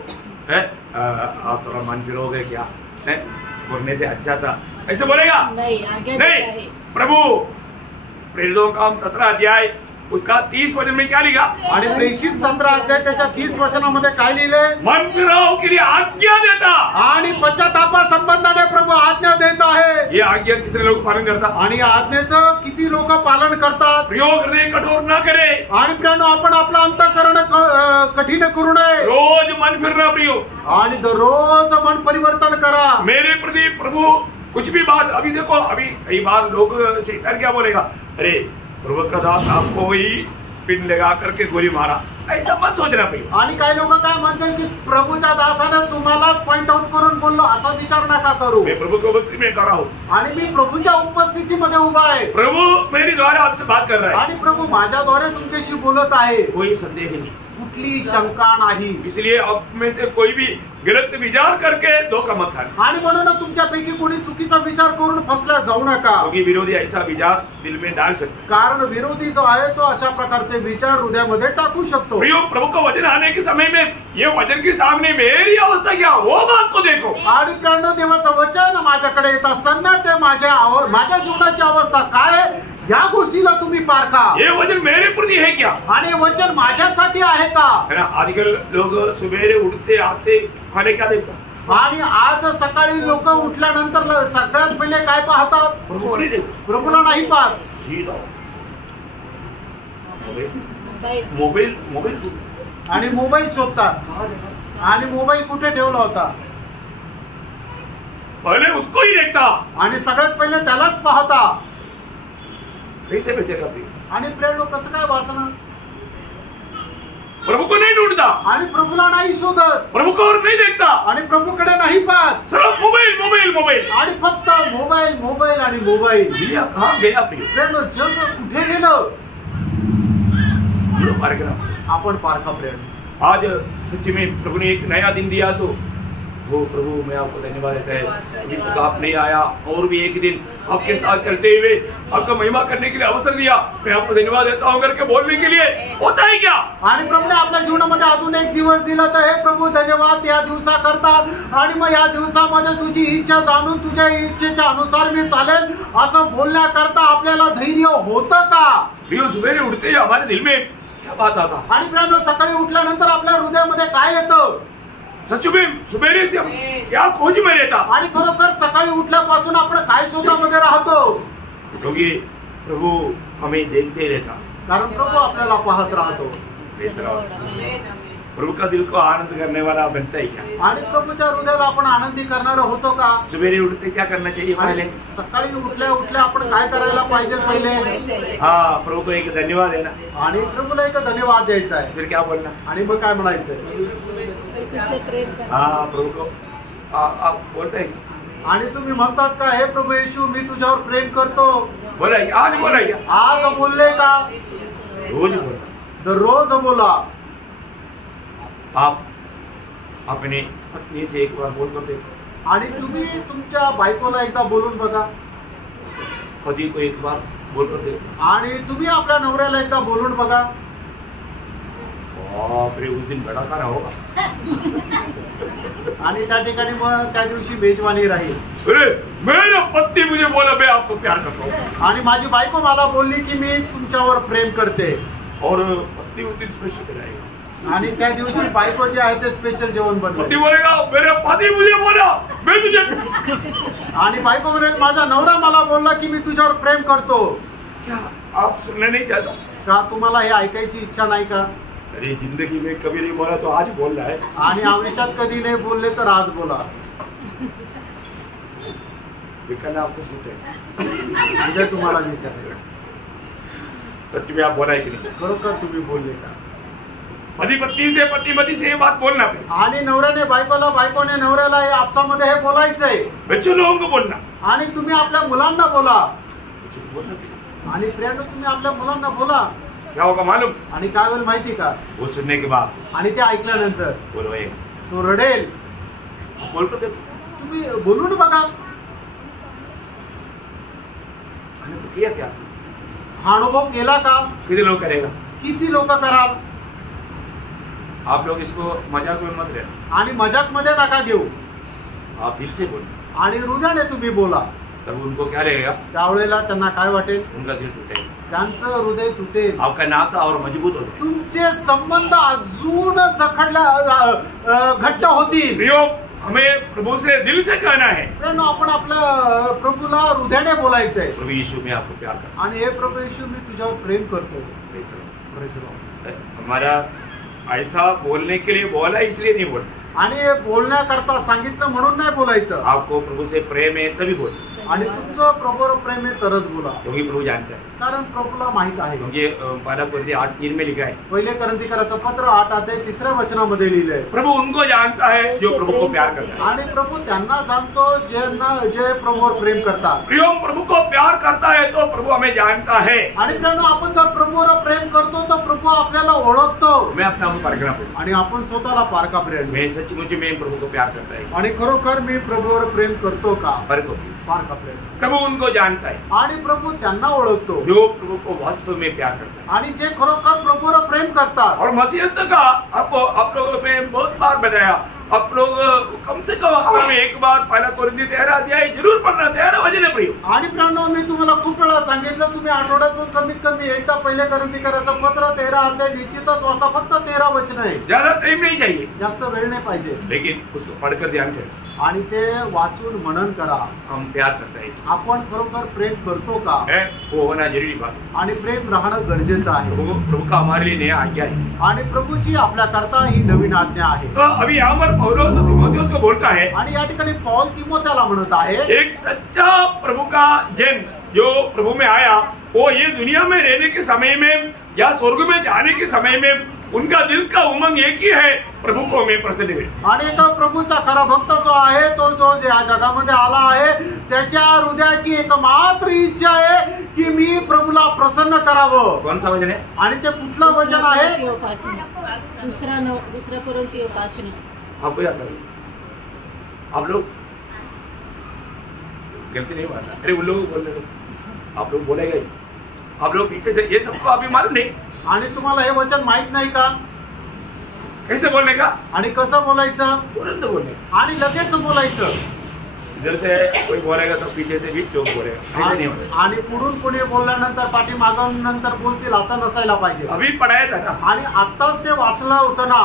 है आप थोड़ा मन फिरोगे क्या है, बोलने से अच्छा था ऐसे बोलेगा नहीं। प्रभु प्रेरितों का 17 अध्याय उसका 30 वचन में क्या लिखा? आणि प्रेषित 17 अध्याय त्याच्या 30 वचनामध्ये काय लिहिले? मन फिराव के लिए आज्ञा देता आणि पश्चातापा संबंधाने प्रभू आज्ञा देत आहे। ये आज्ञा कितने लोग पालन करतात? आणि आज्ञेचं किती लोक पालन करतात? प्रयोग हृदय कठोर ना करे। आणि प्रियानो, आपण आपलं अंतःकरण कठीण करू नये। रोज मन फिरना प्रियो, आणि दररोज मन परिवर्तन करा। मेरे प्रति प्रभु कुछ भी बात, अभी देखो अभी कई बार लोग शैतान क्या बोलेगा, अरे प्रभु का दास आपको ही पिन लगा करके गोली मारा, ऐसा मत सोचना भाई। आणि काही लोक काय म्हणतात की प्रभूच्या दासाने तुम्हाला पॉइंट आउट करून बोललो, असा विचार नका करू। मैं प्रभु की उपस्थिति में खड़ा हूँ आणि मी प्रभूच्या उपस्थितीमध्ये उभा आहे। प्रभु मेरे द्वारा आपसे बात कर रहा है आणि प्रभू माझ्याद्वारे तुमच्याशी बोलत आहे। कोई संदेह नहीं, कुठली शंका नाही। इसलिए आप में से कोई भी गलत विचार करके धोखा मत खाना। आणि म्हणून तुमच्यापैकी कोणी चुकीचा विचार करून फसल्या जाऊ नका, क्योंकि विरोधी ऐसा विचार दिल में डाल सकते। कारण विरोधी जो आहे तो अशा प्रकारचे विचार हृदयामध्ये टाकू शकतो। प्रभु का वचन आने के समय में ये वचन के सामने मेरी अवस्था क्या, वो बात को देखो। आणि प्रियानो, देवाचं वचन माझ्याकडे येत असताना ते माझ्या जीवनाची अवस्था काय आहे या गोष्टीला तुम्ही पारखा। ये वचन मेरे प्रति है क्या, आणि वचन माझ्यासाठी आहे का? आजकल लोग सुबेरे उठते आते खाने क्या देखतात? आणि आज सकाळी लोक उठल्यानंतर सगळ्यात पहिले काय पाहतात? प्रभूला नाही पाहत, मोबाईल आणि मोबाईल शोधतात। आणि मोबाईल कुठे ठेवला होता? पहिले उसको ही देखता, आणि सगळ्यात पहिले त्यालाच पाहता। कैसे बचेगा? आणि प्रेरणो कसं काय वाचणार? प्रभु को नहीं ढूंढता, आणि प्रभूला नाही शोधत, प्रभु को और नहीं देखता, आणि प्रभूकडे नाही पाहत, सिर्फ मोबाईल मोबाईल मोबाईल, आणि फक्त मोबाईल मोबाईल आणि मोबाईल। दुनिया कहाँ गया प्रियो? जग कुठे गेलं? आपण पारखा प्रेरणा। आज सच्ची में प्रभु ने एक नया दिन दिया तो वो प्रभु मैं आपको धन्यवाद देता है, जब तक आप नहीं आया और भी एक दिन आपके साथ चलते हुए आपका महिमा करने के लिए अवसर दिया, मैं आपको धन्यवाद देता हूँ करके बोलने के लिए होता है क्या? आणि प्रभूने आपल्या जीवनामध्ये अजून एक दिवस दिला, तर हे प्रभू धन्यवाद या दिवसाकरता. आणि मग या दिवसामध्ये तुझी इच्छा जाणून तुझ्या इच्छेच्या अनुसार मी चालेल असं बोलण्याकरता आपल्याला धैर्य होतं का? प्रियो, सुबेरे उठते ही हमारे दिल में क्या बात आता? आणि प्रियांनो, सकाळी उठल्यानंतर आपल्या हृदयामध्ये काय येतं? सच में सुबेरे से हम क्या खोज में रहता? आणि खरोखर सकाळी उठल्यापासून आपण काय शोधामध्ये राहतो? क्योंकि प्रभु हमें देखते रहता, कारण प्रभू आपल्याला पाहत राहतो. प्रभु का दिल को आनंद करने वाला बनता है क्या? आणि प्रभूच्या हृदयाला आपण आनंदी करणार होतो का? सुबेरे उठते क्या करना चाहिए पहले? सकाळी उठल्या उठल्या आपण काय करायला पाहिजे पहिले? हाँ, प्रभु को एक धन्यवाद देना. आणि प्रभूला एक धन्यवाद द्यायचा आहे. फिर क्या बोलना? आणि मग काय म्हणायचं? हाँ, प्रभु को आप बोलते हैं. आणि तुम्ही म्हणतात का, हे प्रभू येशू मी तुझ्यावर प्रेम करतो? बोला क्या? आज बोला क्या? आज बोलले का? रोज बोला. दररोज बोला. आप अपने पत्नी से एक बार बोल कर देखो. आणि तुम्ही तुमच्या बायकोला एकदा बोलून बघा. पति को एक बार बोल कर देखो. आणि तुम्ही आपल्या नवऱ्याला एकदा बोलून बघा. बाप रे, उस दिन बड़ा खाना होगा. आणि त्या ठिकाणी मग त्या दिवशी बेजवानी राहील. अरे मेरा पति मुझे बोला मैं आपको प्यार करता हूँ. आणि माझी बायको मला बोलली की मी तुमच्यावर प्रेम करते. और पत्नी उस दिन स्पेशल बनाएगा. आणि त्या दिवशी बायको जे आहे ते स्पेशल जेवण पति बनवते. बोलेगा मेरा पति मुझे बोला मैं तुझे. आणि बायको म्हणेल माझा नवरा मला बोलला की मी तुझ्यावर प्रेम करतो. क्या आप सुनना नहीं चाहता? का तुम्हाला हे ऐकायची इच्छा नाही का? अरे जिंदगी में कभी नहीं बोला तो आज बोल रहा है. आणि आयुष्यात कधी नाही बोलले तर आज बोला. विकल्प आपको पूछे म्हणजे तुम्हाला विचार, सच में आप बोला है कि नहीं? खरोखर तुम्ही बोलले का? पति पत्नी से, पति पति से ये बात बोलना. आणि नवऱ्याने बायकोला, बायकोने नवऱ्याला हे आपसामध्ये हे बोलायचंय. बच्चों लोगों को बोलना. आणि तुम्ही आपल्या मुलांना बोला. बोलना. आणि प्रियांनो, तुम्ही आपल्या मुलांना बोला. क्या होगा मालूम? आणि काय होईल माहिती का? वो सुनने के बाद आणि ते ऐकल्यानंतर वो रोएगा. तो रडेल. बोल कर देखो. तुम्ही बोलून बघा. मैंने तो किया क्या? हा अनुभव केला का? कितने लोग करेगा? किती लोक कराल? आप लोग इसको मजाक में मत लेना. आणि मजाक मध्ये नका घेऊ. आप दिल से बोलना. आणि हृदयाने तुम्ही बोला. तब उनको क्या लगेगा? त्यावेळेला त्यांना काय वाटेल? उनका दिल टूटेगा. त्यांचं हृदय तुटेल. आपका नाता और मजबूत होगा. तुमचे संबंध अजून घट्ट होतील. प्रियो, हमें प्रभु से दिल से कहना है. प्रियांनो, आपण आपल्या प्रभूला हृदयाने बोलायचंय. प्रभु यीशु मैं आपको प्यार करता आणि हे प्रभू येशू मी तुझ्यावर प्रेम करतो. हूँ. हमारा ऐसा बोलने के लिए बोला इसलिए नहीं बोलना. आणि हे बोलण्याकरता सांगितलं म्हणून नाही बोलायचं. आपको प्रभु से प्रेम है तभी बोलना. आणि तुमचं प्रभूवर प्रेम आहे तरच बोला. क्योंकि प्रभु जानता है. कारण प्रभूला माहित आहे. क्योंकि पहला कोरिन्थी 8:3 में लिखा है. पहिले कोरिन्थीकराचं पत्र 8:3 वचनामध्ये लिहिलंय. प्रभु उनको जानता है जो प्रभु को प्यार करता है. आणि प्रभू त्यांना जाणतो जे प्रभूवर प्रेम करतात. प्रियो, प्रभु को प्यार करता है तो प्रभु हमें जानता है. आणि प्रियांनो, आपण जर प्रभूवर प्रेम करतो तर प्रभू आपल्याला ओळखतो. मैं अपना को परखना पड़ेगा. आणि आपण स्वतःला पारखा. प्रियांनो, मैं सचमुच में प्रभु को प्यार करता है. आणि खरोखर मी प्रभूवर प्रेम करतो का? परखो. पारखा. प्रियांनो, प्रभु उनको जानता है आणि प्रभू त्यांना ओळखतो जो प्रभु को वास्तव में प्यार करता है. आणि जे खरोखर प्रभूवर प्रेम करतात. और मसीहत का आपको आप लोगों ने बहुत बार बताया. आप लोग कम से कम हफ्ते में एक बार पहला कोरिन्थी 13 अध्याय जरूर पढ़ना. 13 वचन प्रिय. आणि प्रियांनो, मी तुम्हाला खूप वेळा सांगितलं, तुम्ही आठवड्यातून कमीत कमी एकदा पहिले कोरिन्थीकराचं पत्र 13 अध्याय निश्चितच वाचा. फक्त 13 वचन आहे. ज्यादा टाइम नहीं चाहिए. जास्त वेळ नाही पाहिजे. लेकिन उसको पढ़कर ध्यान करें. आणि ते वाचून मनन करा. हम प्यार करते हैं. आपण खरोखर प्रेम करतो का? वो होना जरूरी बात. आणि प्रेम राहणं गरजेचं आहे. प्रभु का हमारे लिए नया आज्ञा है. आणि प्रभूची आपल्या करता ही नवीन आज्ञा आहे. तो अभी यहाँ पर पौलुस तीमुथियुस को बोलता है. आणि या ठिकाणी पौल तिमोथेला म्हणत आहे, एक सच्चा प्रभु का जन जो प्रभु में आया, वो ये दुनिया में रहने के समय में या स्वर्ग में जाने के समय में उनका दिल का उमंग एक ही है, प्रभु को मैं प्रसन्न है. आणि तो प्रभूचा खरा भक्त जो आहे, तो जो या जगामध्ये आला आहे, त्याच्या हृदयाची एकमात्र इच्छा आहे की मी प्रभूला प्रसन्न करावं. कौन सा वचन है? आणि ते कुठलं वचन आहे? दुसरा कोरिन्थी 5. आपको याद है? आप लोग गलती नहीं मानना, अरे उन लोग बोल रहे आप लोग बोलेगा ही, आप लोग पीछे से ये सबको अभी मालूम नहीं। आणि तुम्हाला हे वचन माहित नाही का? कैसे बोलने का? आणि कसं बोलायचं? तुरंत बोलने, आणि लगेच बोलायचं। इधर से कोई बोलेगा तो पीछे से भी लोग बोलेगा, ऐसे नहीं होता। आणि पुढून कोणी बोलल्यानंतर पाठी मागून नंतर बोलतील असं नसायला पाहिजे। अभी पढ़ाया था ना, आणि आत्ताच ते वाचलं होतं ना,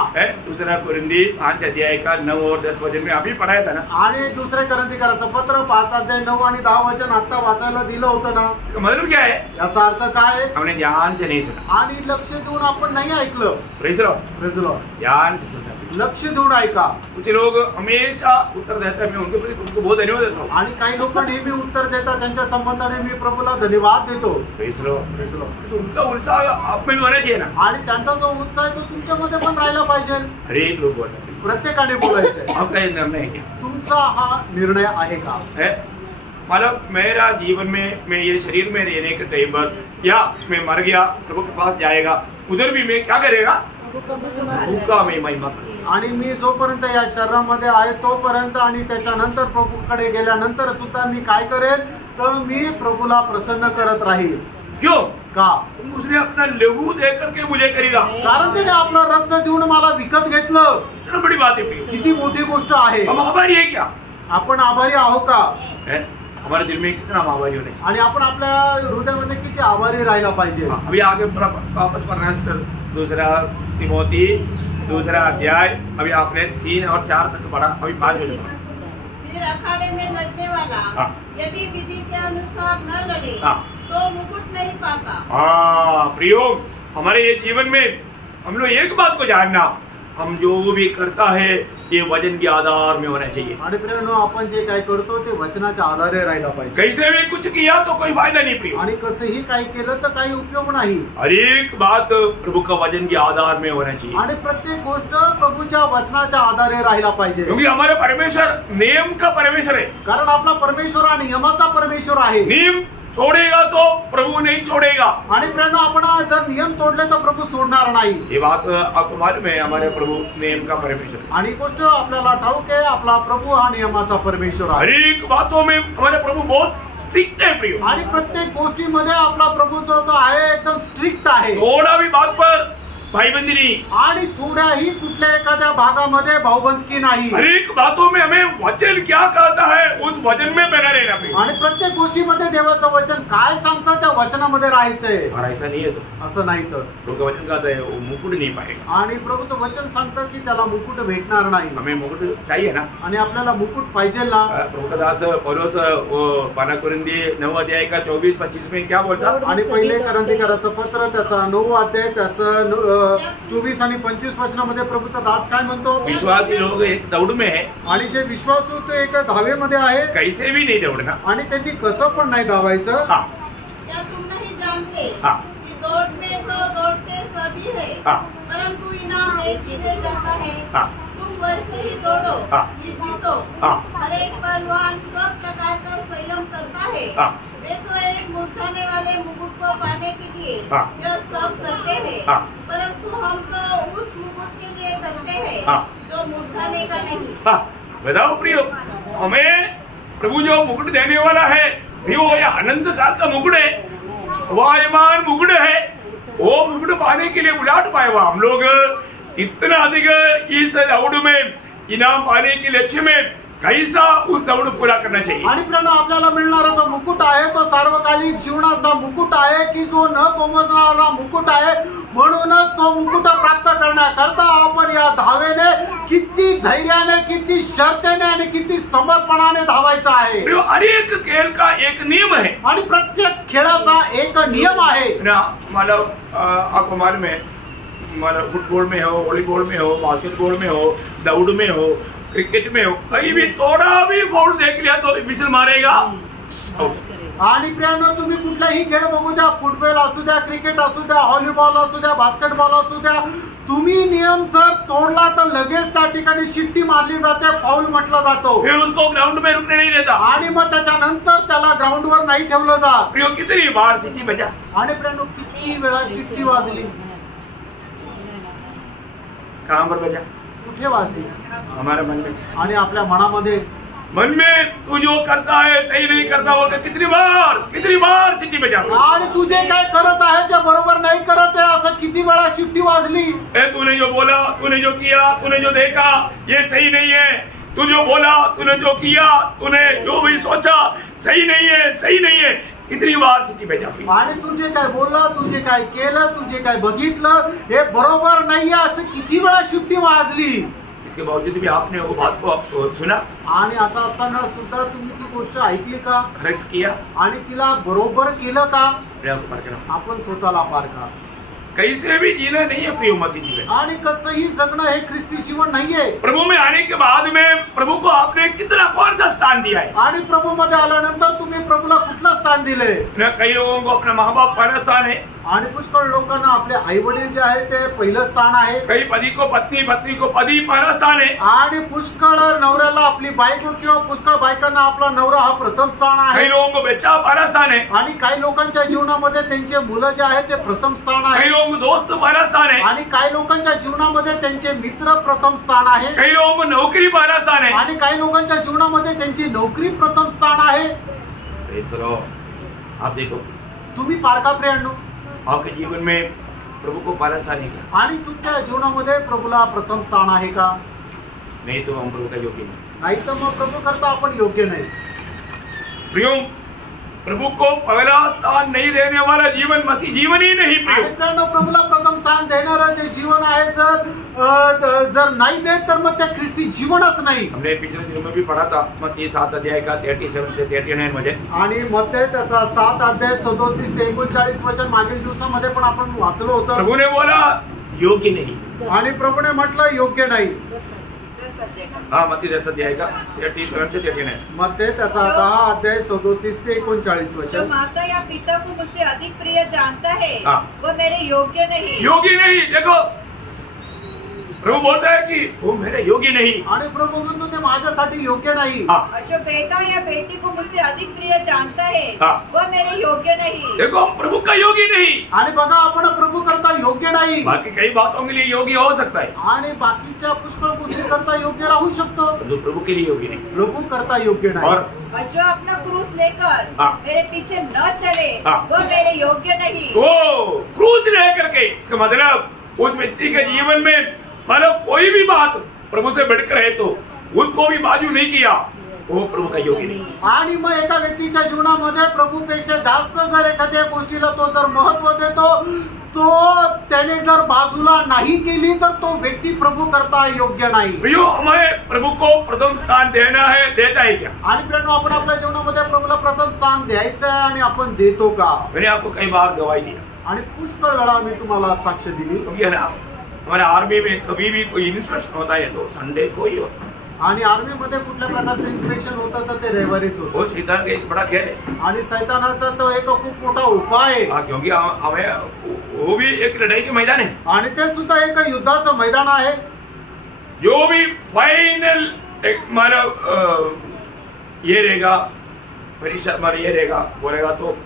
दूसरा कुरिन्दी 5 अध्याय का 9 और 10 वचन में अभी पढ़ाया था ना। आणि दुसरे करंथीकराचं पत्र 5 अध्याय 9 आणि 10 वचन आता वाचायला दिलं होतं ना। इसका मतलब क्या है? याचा अर्थ काय? हमने ध्यान से नहीं सुना आणि लक्ष देऊन आपण नाही ऐकलं। Praise Lord, praise Lord. ध्यान से सुनना, लक्ष देऊन ऐका। कुछ लोग हमेशा उत्तर देते हैं, मैं उनके प्रति उनको बहुत धन्यवाद देता हूँ। आणि काही लोक नेहमी उत्तर देतात, त्यांच्या संबंधाने मी प्रभूला धन्यवाद देतो। Praise Lord, praise Lord. तो उनका उत्साह आप में भी होना चाहिए ना, आणि त्यांचा जो उत्साह आहे तो तुमच्यामध्ये पण राहिला पाहिजे। हर एक लोग बोलना चाहिए, प्रत्येकाने बोलायचंय। आपका ये निर्णय है क्या? तुमचा हा निर्णय आहे का? है मतलब मेरा जीवन में मैं ये शरीर में रहने के टाइम पर, या मैं मर गया प्रभु के पास जाएगा, उधर भी मैं क्या करेगा? भूखा मैं महिमा करूंगा। आणि मी जोपर्यंत या शरीरामध्ये आहे तोपर्यंत आणि त्याच्यानंतर प्रभूकडे गेल्यानंतर सुद्धा मी काय करेन? तर मी प्रभूला प्रसन्न करत राहील। क्यों? का? उसने अपना लहू दे करके मुझे करेगा, कारण त्याने आपलं रक्त देऊन मला विकत घेतलं। इतना बड़ी बात है। किती मोठी गोष्ट आहे। हम आभारी है क्या? आपण आभारी आहोत का? हमारे दिल में कितना आभारी होने, आणि आपण आपल्या हृदयामध्ये किती आभारी राहायला पाहिजे। अभी आगे वापस पढ़ना सर, दूसरा तिमोथी 2 अध्याय, अभी आपने 3 और 4 तक पढ़ा, अभी 5 हो जाए। फिर अखाड़े में लड़ने वाला यदि विधि के अनुसार न लड़े तो मुकुट नहीं पाता। प्रियो, हमारे ये जीवन में हम लोग एक बात को जानना, हम जो भी करता है ये वचन के आधार में होना चाहिए। आणि प्रियो, आपण जे काय करतो ते वचनाच्या आधारे राहायला पाहिजे। कैसे भी कुछ किया तो कोई फायदा नहीं प्रियो, आणि कसंही काही केलं तर काही उपयोग नाही। हर एक बात प्रभु का वचन के आधार में होना चाहिए, आणि प्रत्येक गोष्ट प्रभूच्या वचनाच्या आधारे राहायला पाहिजे। क्योंकि हमारे परमेश्वर नियम का परमेश्वर है। कारण आपला परमेश्वर हा नियमाचा परमेश्वर आहे। नियम तोड़ेगा तो प्रभु नहीं छोड़ेगा। आणि प्रेरणा, आपण जर नियम तोडले तर प्रभू सोडणार नाही। ये बात आपको मालूम है, हमारे प्रभु नियम का परमेश्वर। आणि गोष्ट आपल्याला ठाऊक आहे, आपला प्रभू हा नियमाचा परमेश्वर आहे। हर एक बातों में हमारे प्रभु बहुत स्ट्रिक्ट है प्रियो, आणि प्रत्येक गोष्टीमध्ये आपला प्रभू जो तो आहे एकदम स्ट्रिक्ट आहे। थोड़ा भी बात पर भाईबंदी नहीं, आणि थोड्याही कुठल्या एखाद्या भागामध्ये भाऊबंदकी नाही। हर एक बातों में हमें वचन क्या कहता है उस वचन में बना रहना प्रियो। आणि प्रत्येक गोष्टीमध्ये देवाचं वचन काय सांगतं त्या वचनामध्ये राहायचंय। और ऐसा नहीं है तो असं नाही तर प्रभु का वचन कहता है वो मुकुट नहीं पाएगा। आणि प्रभूचं वचन सांगतं की त्याला मुकुट भेटणार नाही। हमें मुकुट चाहिए ना, आणि आपल्याला मुकुट पाहिजे ना। प्रभु का दास पौलुस पहला कुरिन्दी 9 अध्याय का 24-25 में क्या बोलता? आणि पहिले करंथीकराचं पत्र त्याचा 9 अध्याय त्याचं 24 आणि 25 वचनामध्ये प्रभूचा दास काय म्हणतो? विश्वासी लोग एक दौड़ में है, आणि जे विश्वासू ते एका धावेमध्ये आहे, कैसे भी नहीं दौड़ना। आणि त्यांनी कसं पण नाही धावायचं। क्या तुम नहीं जानते कि दौड़ में तो दौड़ते सभी है, परंतु इनाम एक ही दे जाता है। तुम वैसे ही दौड़ो कि जीतो। हर एक पहलवान सब प्रकार का संयम करता है। वे तो एक मुरझाने वाले मुकुट को पाने के लिए यह सब करते हैं, परंतु हम तो उस मुकुट के लिए करते हैं जो मुरझाने का नहीं। बताओ प्रियो, हमें प्रभु जो मुकुट देने वाला है वो ये अनंत काल का मुकुट है, वायमान मुकुट है। वो मुकुट पाने के लिए बुलाट पाए हुआ हम लोग इतना अधिक इस दौड़ में इनाम पाने के लक्ष्य में कैसा उस दौड़ पूरा करना चाहिए। आणि प्रेरणा, आपल्याला मिळणारा जो मुकुट आहे तो सार्वकालिक जीवनाचा मुकुट आहे की जो न कोमजणारा मुकुट आहे। म्हणूनच तो मुकुट प्राप्त करण्याकरता आपण या धावेने किती धैर्याने, किती शर्तेने आणि किती समर्पणाने धावायचं आहे। हर एक खेल का एक नियम है, आणि प्रत्येक खेळाचा एक नियम आहे ना। मतलब आपको मालूम है, मतलब फुटबॉल में हो, वॉलीबॉल में हो, बास्केटबॉल में हो, दौड़ में हो, क्रिकेट में हो, कहीं भी थोड़ा भी बॉल देख लिया तो विसल मारेगा। आणि प्रियांनो, तुम्ही कुठलाही खेळ बघू द्या, फुटबॉल असू द्या, क्रिकेट असू द्या, व्हॉलीबॉल असू द्या, बास्केटबॉल असू द्या, तुम्ही नियम जर तोडला तर लगेच त्या ठिकाणी शिट्टी मारली जाते, फाऊल म्हटलं जातो। फिर उसको ग्राउंड में रुकने नहीं देता, आणि मग त्याच्यानंतर त्याला ग्राउंडवर नाही ठेवलं जात। प्रियो, कितनी बार सिटी बजा। आणि प्रियांनो, किती वेळा शिट्टी वाजली, कहां पर बजा? कुठे वाजली? हमारे मन में, आणि आपल्या मनामध्ये मन में तू जो करता है सही नहीं करता हो, कितनी बार सिटी में जा, आणि तू जे काय करत आहे ते बरोबर नाही करत आहे असं किती वेळा शिट्टी वाजली. तूने जो बोला, तूने जो किया, तूने जो देखा, ये सही नहीं है. तू जो बोला, तूने जो किया, तूने जो भी सोचा, सही नहीं है. कितनी बार सिटी में जा. आणि तू जे काय बोलला, तू जे काय केलं, तू जे काय बघितलं हे बरोबर नाहीये असं किती वेळा शिट्टी वाजली. इसके बावजूद भी आपने वो बात को सुना आणि असं असताना सुद्धा तुम्ही ती गोष्ट ऐकली का, करेक्ट किया आणि तिला बरोबर केलं का? पार आपण स्वतःला पार का. कैसे भी जीना नहीं है प्रिय मसीह जी में, आणि कसंही जगणं हे ख्रिस्ती जीवन नाहीये. प्रभु में आने के बाद में प्रभु को आपने कितना कौन सा स्थान दिया है. आणि प्रभू मध्ये आल्यानंतर तुम्ही प्रभूला कुठलं स्थान दिले. कई लोगों को अपना माँ बाप पहला स्थान है, आणि पुष्कळ लोकांना आपले आई वडील जे आहे ते पहिलं स्थान आहे. कई पति को पत्नी, पत्नी को पति पहला स्थान है. आणि पुष्कळ नवऱ्याला आपली बायको किंवा पुष्कळ बायकांना आपला नवरा हा प्रथम स्थान आहे. कई लोगों को बच्चा पहला स्थान है. आणि काही लोकांच्या जीवनामध्ये त्यांचे मुलं जे आहे ते प्रथम स्थान आहे. कई लोगों को दोस्त पहला स्थान है. आणि काही लोकांच्या जीवनामध्ये त्यांचे मित्र प्रथम स्थान आहे. कई लोगों को नौकरी पहला स्थान है. आणि काही लोकांच्या जीवनामध्ये त्यांची नोकरी प्रथम स्थान आहे. आप देखो, तुम्ही पार का प्रियांनो? आपके जीवन में प्रभु को पहला स्थान है क्या? आणि तुमच्या जीवनामध्ये प्रभूला प्रथम स्थान आहे का? नहीं तो हम प्रभु का योग्य नहीं. नाही तर मग प्रभू करता आपण योग्य नाही. प्रियो, प्रभु को पहला स्थान नहीं देने वाला जीवन मसीह जीवन ही नहीं. आणि प्रियांनो, प्रभूला प्रथम स्थान देणारं जे जीवन आहे जर नाही देत तर मग त्या ख्रिस्ती जीवनच नाही. हमने पिछले दिनों में भी पढ़ा था मत्ती 7 अध्याय का 37 से 39 मध्ये. आणि मत्ती त्याचा 7 अध्याय 37 ते 39 वचन मागील दिवसामध्ये पण आपण वाचलो होतं. प्रभुने बोला योग्य नहीं. आणि प्रभूने म्हटलं योग्य नाही. हाँ, मत्ती 10 अध्याय का 37 से 39. मत्ती त्याचा 10 अध्याय 37 ते 39 जो वचन. माता या पिता को मुझसे अधिक प्रिय जानता है हाँ. वो मेरे योग्य नहीं. योग्य नहीं. देखो, प्रभु बोलता है कि वो मेरे योग्य नहीं. आणि प्रभू म्हणतो ते माझ्यासाठी योग्य नाही. हाँ. और जो बेटा या बेटी को मुझसे अधिक प्रिय जानता है हाँ. वो मेरे योग्य नहीं. देखो, हम प्रभु का योग्य नहीं. आणि बघा, आपण प्रभू करता योग्य नाही. बाकी कई बातों के लिए योग्य हो सकता है, आणि बाकीच्या पुष्कळ गोष्टी करता योग्य राहू शकतो. परंतु प्रभु के लिए योग्य नहीं. प्रभू करता योग्य नाही. और जो अपना क्रूस लेकर हाँ. मेरे पीछे न चले हाँ. वो मेरे योग्य नहीं. वो क्रूज लेकर के, इसका मतलब उस व्यक्ति के जीवन में मतलब कोई भी बात प्रभु से बढ़कर है तो उसको भी बाजू नहीं किया, वो प्रभु का योग्य नहीं. आणि मग एका व्यक्तीच्या जीवनामध्ये प्रभूपेक्षा जास्त जर एखाद्या गोष्टीला तो जर महत्व देतो, तो त्याने जर बाजूला नाही केली तर तो व्यक्ती प्रभु करता योग्य नाही. प्रियो, हमें प्रभु को प्रथम स्थान देना है, देता है क्या? आणि प्रियांनो, आपण आपल्या जीवनामध्ये प्रभूला प्रथम स्थान द्यायचं आहे आणि आपण देतो का? मैंने आपको कई बार गवाही दिया. आणि पुष्कळ वेळा मी तुम्हाला साक्ष दिली. क्योंकि है ना, हमारे आर्मी में कभी भी कोई इंस्पेक्शन होता है तो संडे को ही होता है. आणि आर्मी मध्ये कुठल्या प्रकारचं इन्स्पेक्शन होतं तर ते रविवारीच होतं. वो शैतान का एक बड़ा खेल है. आणि सैतानाचा तो एक खूप मोठा उपाय आहे. हाँ, क्योंकि हमें वो भी एक लड़ाई के मैदान है. आणि ते सुद्धा एक युद्धाचं मैदान आहे. जो भी फाइनल एक हमारा ये रहेगा, परीक्षा हमारा ये रहेगा, बोलेगा तो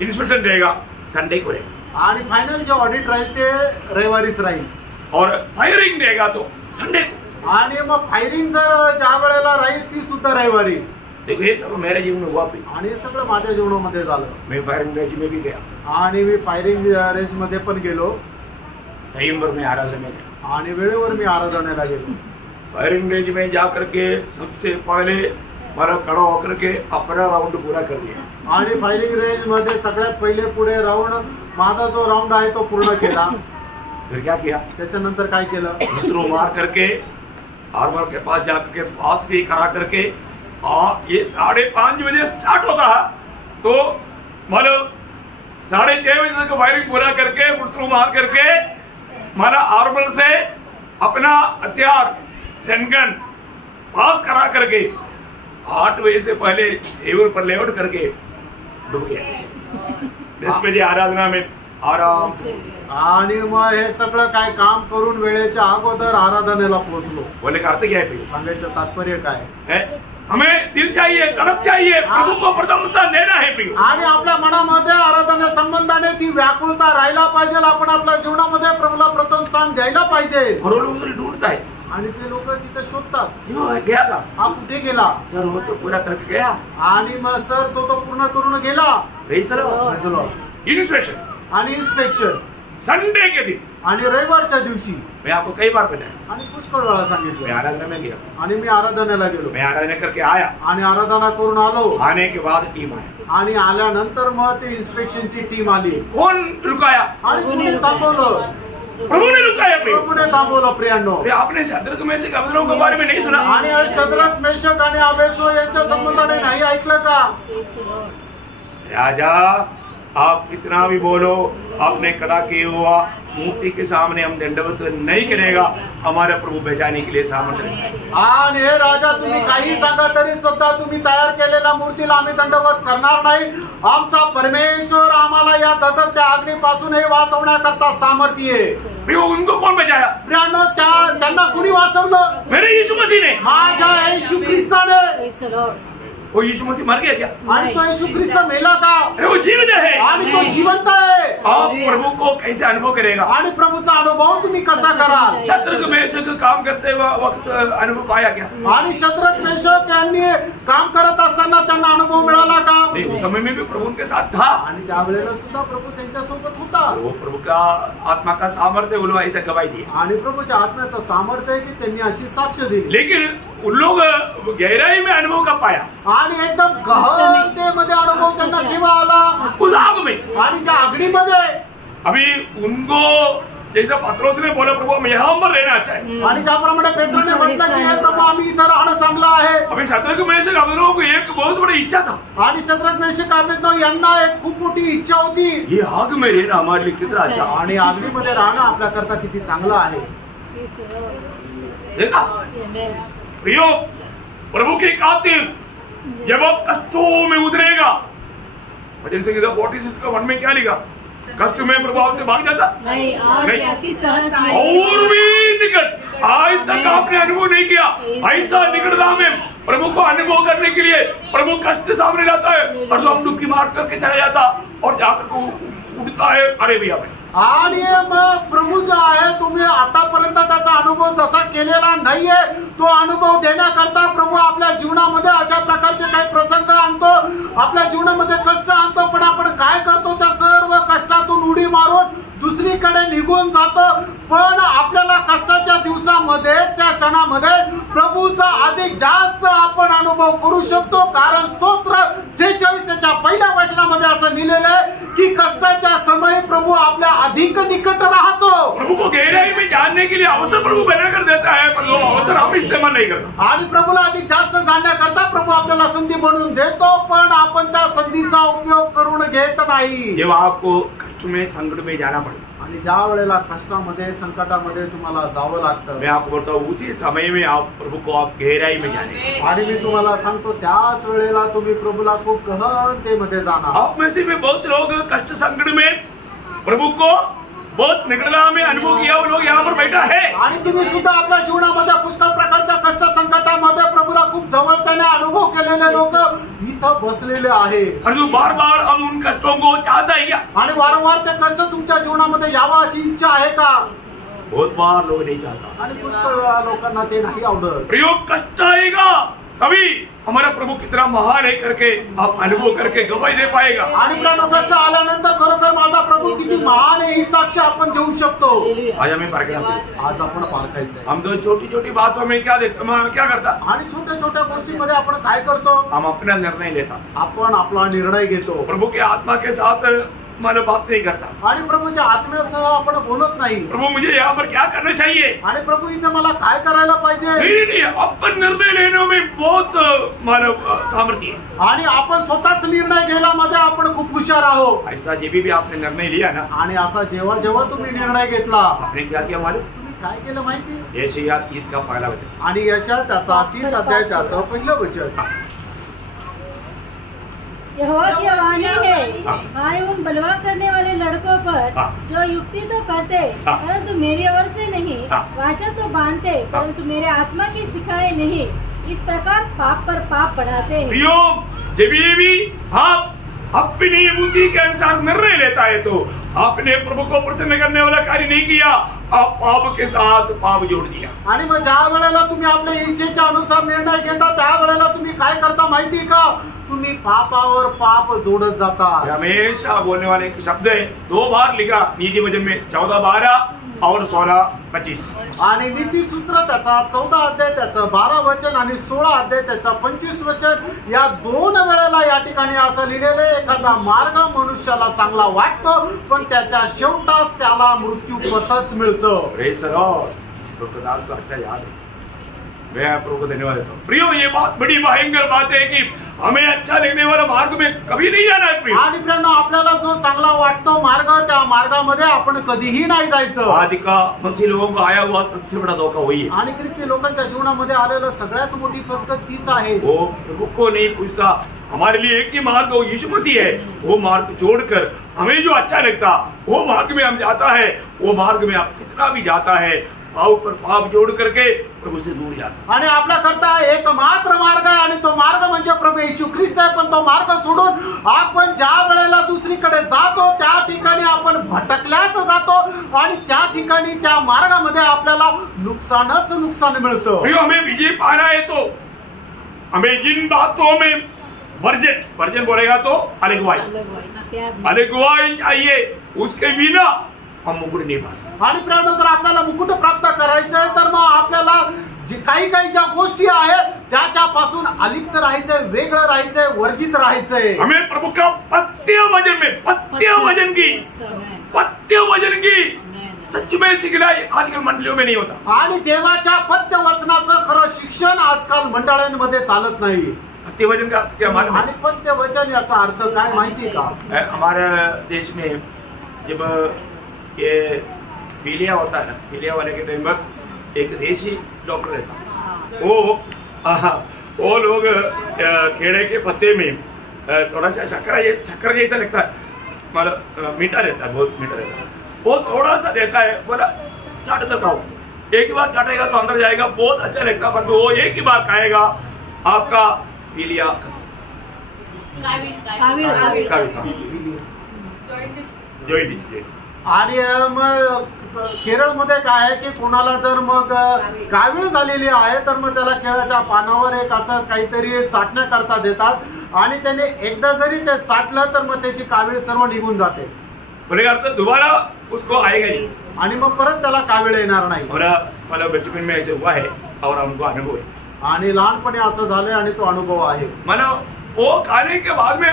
इंस्पेक्शन रहेगा संडे को रहेगा. आणि फायनल जे ऑडिट राहील ते रविवारीच राहील. और फायरिंग रहेगा तो संडे को. आणि मग फायरिंग जर ज्या वेळेला राहील ती सुद्धा रविवारी. देखो, ये सब मेरे जीवन में हुआ भी. आणि हे सगळं माझ्या जीवनामध्ये झालं. मैं फायरिंग रेंज में भी गया. आणि मी फायरिंग रेंज मध्ये पण गेलो. टाइम पर मैं आराधना में गया. आणि वेळेवर मी आराधनेला गेलो. फायरिंग रेंज में जा करके सबसे पहले मला खड़ा होकर के अपना राउंड पूरा कर दिया. आणि फायरिंग रेंज मध्ये सगळ्यात पहिले पुढे राऊंड माझा जो राऊंड आहे तो पूर्ण केला. फिर क्या किया? त्याच्यानंतर काय केलं? शत्रु मार करके आर्मर के पास जाकर के पास भी करा करके ये 5:30 बजे स्टार्ट होता है तो मतलब 6:30 बजे तक फायरिंग पूरा करके शत्रु मार करके मारा आर्मर से अपना हथियार सेनगन पास करा करके 8 बजे से पहले टेबल पर लेआउट करके डूब गया. 10 बजे आराधना में आराम से. आणि मग हे सगळं काय काम करून वेळेच्या अगोदर आराधनेला पोहोचलो. बोले का अर्थ क्या है? सांगायचं तात्पर्य काय है? हमें दिल चाहिए, तड़प चाहिए, प्रभु को प्रथम स्थान देना है प्रिय. आणि आपल्या मनामध्ये आराधना संबंधाने ती व्याकुलता राहायला पाहिजे. आपण आपल्या जीवनामध्ये प्रभूला प्रथम स्थान द्यायला पाहिजे. और लोग ढूंढता है आणि ते लोक तिथे शोधतात, गया का हा कुठे गेला सर, वो तो पूरा करके गया। आणि मग सर तो पूर्ण करून गेला। इन्स्पेक्शन आणि इन्स्पेक्शन संडे के दिन आणि रविवारच्या दिवशी मैं आपको कई बार बताया, आणि पुष्कळ वेळा मैं सांगितलं। आराधना में गया, आणि मी आराधनेला गेलो, मैं आराधना करके आया, आणि आराधना करून आलो, आने के बाद टीम आई, आणि आल्यानंतर मग ते इन्स्पेक्शनची टीम आली। कौन रुकाया? आणि कोणी थांबवलं? प्रभु ने रुकाया। प्रभूने थांबवलं प्रियांनो। अरे आपने शद्रक मेशक अबेदनगो के बारे में नहीं सुना? आणि शद्रक मेशक आणि अबेदनगो यांच्या संबंधाने नहीं ऐकलं का? राजा आप कितना भी बोलो, आपने कड़ा किया हुआ मूर्ति के सामने हम दंडवत नहीं करेगा, हमारे प्रभु बचाने के लिए सामर्थ्य है। आणि हे राजा तुम्ही काही सांगा तरी सुद्धा तुम्ही तयार केलेल्या मूर्तीला आम्ही दंडवत करणार नाही। आमचा परमेश्वर आम्हाला या ददत्या अग्नीपासूनही वाचवण्याकरता सामर्थ्य आहे। प्रियो, उनको कौन बचाया? प्रियांनो, त्यांना कुणी वाचवलं? मेरे यीशु मसीह ने। माझ्या येशू ख्रिस्ताने। वो यीशु मसीह मर गया क्या? आणि तो येशू ख्रिस्त मेला का? अरे वो जीवित है। आणि तो जिवंत आहे। आप प्रभु को कैसे अनुभव करेगा? आणि प्रभूचा अनुभव तुम्ही कसा कराल? शत्रक मेशक काम करते वक्त अनुभव पाया क्या? आणि शत्रक मेशक यांनी काम करत असताना त्यांना अनुभव मिळाला का? नहीं, उस समय में भी प्रभु उनके साथ था। आणि त्यावेळेला सुद्धा प्रभू त्यांच्या सोबत होता। वो प्रभु का आत्मा का सामर्थ्य उन्होंने ऐसा गवाही दी। आणि प्रभूच्या आत्म्याचं सामर्थ्य आहे की त्यांनी अशी साक्ष दिली। लेकिन उन लोग गहराई में अनुभव का पाया, आणि एकदम गहनतेमध्ये अनुभव त्यांना केव्हा आला? उस आग में। आणि त्या अग्नीमध्ये। अभी उनको जैसा पत्रोस ने बोला, प्रभु हम यहाँ पर रहना अच्छा है। आणि ज्याप्रमाणे पेत्रने म्हटलं की हे प्रभू आम्ही इथं राहणं चांगलं आहे। अभी शत्रक मेशक अबेदनगो को एक बहुत बड़ी इच्छा था। आणि शद्रक मेशक अबेदनगो यांना एक खूप मोठी इच्छा होती, ये आग में रहना हमारे लिए कितना अच्छा। आणि अग्नीमध्ये राहणं आपल्याकरता किती चांगलं आहे। देखा प्रियो, प्रभु के कातिल जब आप कष्टों में उतरेगा, भजन संगीता 46 का 1 में क्या लिखा? कष्ट में प्रभु आपसे भाग जाता नहीं, नहीं। और भी निकट आज तक आपने अनुभव नहीं किया, ऐसा निकटता में प्रभु को अनुभव करने के लिए प्रभु कष्ट सामने लाता है और हम डुबकी मार करके चला जाता और जाकर तो उठता है अरेबिया में। आणि मग प्रभू जो आहे, तुम्ही आतापर्यंत त्याचा अनुभव जसा केलेला नाहीये, तो अनुभव देण्याकरता प्रभू आपल्या जीवनामध्ये अशा प्रकारचे काही प्रसंग आणतो, आपल्या जीवनामध्ये कष्ट आणतो, पण आपण काय करतो? त्या सर्व कष्टातून उडी मारून दुसरीकडे निघून जातो। पण आपल्याला कष्टाच्या दिवसामध्ये, त्या क्षणामध्ये प्रभूचा अधिक जास्त आपण अनुभव करू शकतो, कारण स्तोत्र 46 त्याच्या पहिल्या वचनामध्ये असं लिहिलेलं आहे की कष्टाच्या समय प्रभू आपल्या अधिक निकट राहतो। प्रभु को गहराई में जानने के लिए अवसर प्रभु बनाकर देता है, पर वो अवसर हम इस्तेमाल नहीं करते। आणि प्रभूला अधिक जास्त जाणण्याकरता प्रभू आपल्याला संधी बनवून देतो, पण आपण त्या संधीचा उपयोग करून घेत नाही। जेव्हा आपको कष्ट में संकट में जाना पड़ता, आणि ज्या वेळेला कष्टामध्ये, संकटामध्ये तुम्हाला जावं लागतं, मैं आपको बोलता हूँ उसी समय में आप प्रभु को आप गहराई में जाने। आणि मी तुम्हाला सांगतो त्याच वेळेला तुम्ही प्रभूला खूप गहनतेमध्ये जाणार। आप में से भी बहुत लोग कष्ट संकट में प्रभु को बहुत निकटता में अनुभव किया वो लोग यहाँ पर बैठा है। आणि तुम्ही सुद्धा आपल्या जीवनामध्ये पुष्कळ प्रकारच्या कष्ट संकटामध्ये प्रभूला खूप जवळतेने अनुभव केलेले लोक इथं बसलेले आहे। और जो बार बार हम उन कष्टों को चाहता है क्या? आणि वारंवार ते कष्ट तुमच्या जीवनामध्ये यावं अशी इच्छा आहे का? बहुत बार लोग नहीं चाहता। आणि पुष्कळ वेळा लोकांना ते नाही आवडत। प्रयोग कष्ट आएगा तभी हमारा प्रभु कितना महान है करके आप अनुभव करके गवाही दे पाएगा। आणि प्राण कष्ट आल्यानंतर खरोखर माझा प्रभू किती महान आहे ही साक्ष आपण देऊ शकतो। आज हमें पारखना, आज आपण पारखायचंय। हम तो छोटी छोटी बातों में क्या करता? आणि छोट्या छोट्या गोष्टींमध्ये आपण काय करतो? हम अपना निर्णय लेता, आपण आपला निर्णय घेतो, प्रभु के आत्मा के साथ मानो बात नहीं करता, आणि प्रभूच्या आत्म्यासह आपण बोलत नाही। प्रभु मुझे यहाँ पर क्या करना चाहिए? आणि प्रभू इथे मला काय करायला पाहिजे? नहीं, अपन निर्णय लेने में बहुत मानव सामर्थ्य है। आणि आपण स्वतःच निर्णय घेण्यामध्ये आपण खूप हुशार आहोत। ऐसा जब भी आपने निर्णय लिया ना, आणि असा जेव्हा जेव्हा तुम्ही निर्णय घेतला, आपने क्या किया मालूम? तुम्ही काय केलं माहिती? यशायाह 30 का पहला वचन, आणि यशा त्याचा 30 अध्याय त्याचं पहिलं वचन, यहोवा की वाणी है, हाय उन बलवा करने वाले लड़कों पर जो युक्ति तो करते परंतु मेरी ओर से नहीं, वाचा तो बांधते परंतु मेरे आत्मा की सिखाए नहीं, इस प्रकार पाप पर पाप बढ़ाते हैं। जब भी आप अपनी बुद्धि के अनुसार निर्णय लेता है तो आपने प्रभु को प्रसन्न करने वाला कार्य नहीं किया, आप पाप के साथ पाप जोड़ दिया। आणि मग ज्या वेळेला तुम्ही आपल्या इच्छेच्या अनुसार निर्णय घेता त्या वेळेला तुम्ही काय करता माहिती का, तुम्ही पापावर पाप जोड़त जाता। हमेशा बोलने वाले एक शब्द है, 2 बार लिखा नीति वचन में 14:12 और 16:25। आणि नीती सूत्र त्याचा 14 अध्याय त्याचं 12 वचन आणि 16 अध्याय त्याचा 25 वचन, या 2 वेळेला या ठिकाणी असं लिहिलेलं आहे, एखादा मार्ग मनुष्याला चांगला वाटतो पण त्याच्या शेवटास त्याला मृत्यू पथच मिळतं। Praise the Lord. प्रभुदास को अच्छा याद है, मैं प्रभु को धन्यवाद देता हूँ। प्रियो, ये बात बड़ी भयंकर बात है कि हमें अच्छा लगने वाला मार्ग में कभी नहीं जाना है। आणि प्रियांनो, आपल्याला जो चांगला वाटतो मार्ग, त्या मार्गामध्ये आपण कधीही नाही जायचं। आज का मसीह लोगों को आया हुआ सबसे बड़ा धोखा वही है। आणि ख्रिस्ती लोकांच्या जीवनामध्ये आलेलं सगळ्यात मोठी फसगत तीच आहे। वो प्रभु को नहीं पूछता, हमारे लिए एक ही मार्ग वो यीशु मसीह है, वो मार्ग छोड़कर हमें जो अच्छा लगता वो मार्ग में हम जाता है, वो मार्ग में आप कितना भी जाता है पाप पर पाप जोड़ करके प्रभु से दूर जाता। आणि आपला करता एकमात्र मार्ग आहे आणि तो मार्ग म्हणजे प्रभू येशू ख्रिस्त आहे, पण तो मार्ग सोडून आपण ज्या वेळेला दुसरीकडे जातो त्या ठिकाणी आपण भटकल्याच जातो आणि त्या ठिकाणी त्या मार्गामध्ये आपल्याला नुकसानच नुकसान मिळतं। हमें विजय पाना है तो हमें जिन बातों में वर्जन बोलेगा तो अलगवाई चाहिए, उसके बिना हम मुकुट नहीं पा सकते। आणि प्रियांनो, जर आपल्याला मुकुट प्राप्त करायचं आहे तर मग आपल्याला काही ज्या गोष्टी आहेत त्याच्यापासून अलिप्त राहायचंय, वेगळं राहायचंय, वर्जित राहायचंय। हमें प्रभु का पत्य वचन की सच में सिखलाई आजकल मंडलियों में नहीं होता। आणि देवाच्या पत्य वचनाचं खरं शिक्षण आजकाल मंडळांमध्ये चालत नाही। पत्य वचन का क्या मालूम है? आणि पत्य वचन याचा अर्थ काय माहिती का? हमारे देश में जब ये पीलिया होता है ना, पीलिया वाले के टाइम पर एक देशी डॉक्टर रहता, वो लोग केड़े के पत्ते में थोड़ा सा शक्कर जैसा लगता है, मतलब मीठा रहता है, बहुत मीठा रहता है, वो थोड़ा सा देता है, बोला चाट कर खाओ, एक ही बार चाटेगा तो अंदर जाएगा, बहुत अच्छा लगता है, पर वो एक ही बार खाएगा आपका पीलिया आणि मग केरळमध्ये काय आहे की कोणाला जर मग कावीळ झालेली आहे तर मग त्याला केळाच्या पानावर एक असं काहीतरी चाटण्याकरता देतात आणि त्याने एकदा जरी ते चाटलं तर मग त्याची कावीळ सर्व निघून जाते। बोलेगा तो दोबारा उसको आएगा नहीं, आणि मग परत त्याला कावीळ येणार नाही। मला बचपन में ऐसे हुआ है और हमको अनुभव है, आणि लहानपणी असं झालंय आणि तो अनुभव आहे। मला वो खाने के बाद में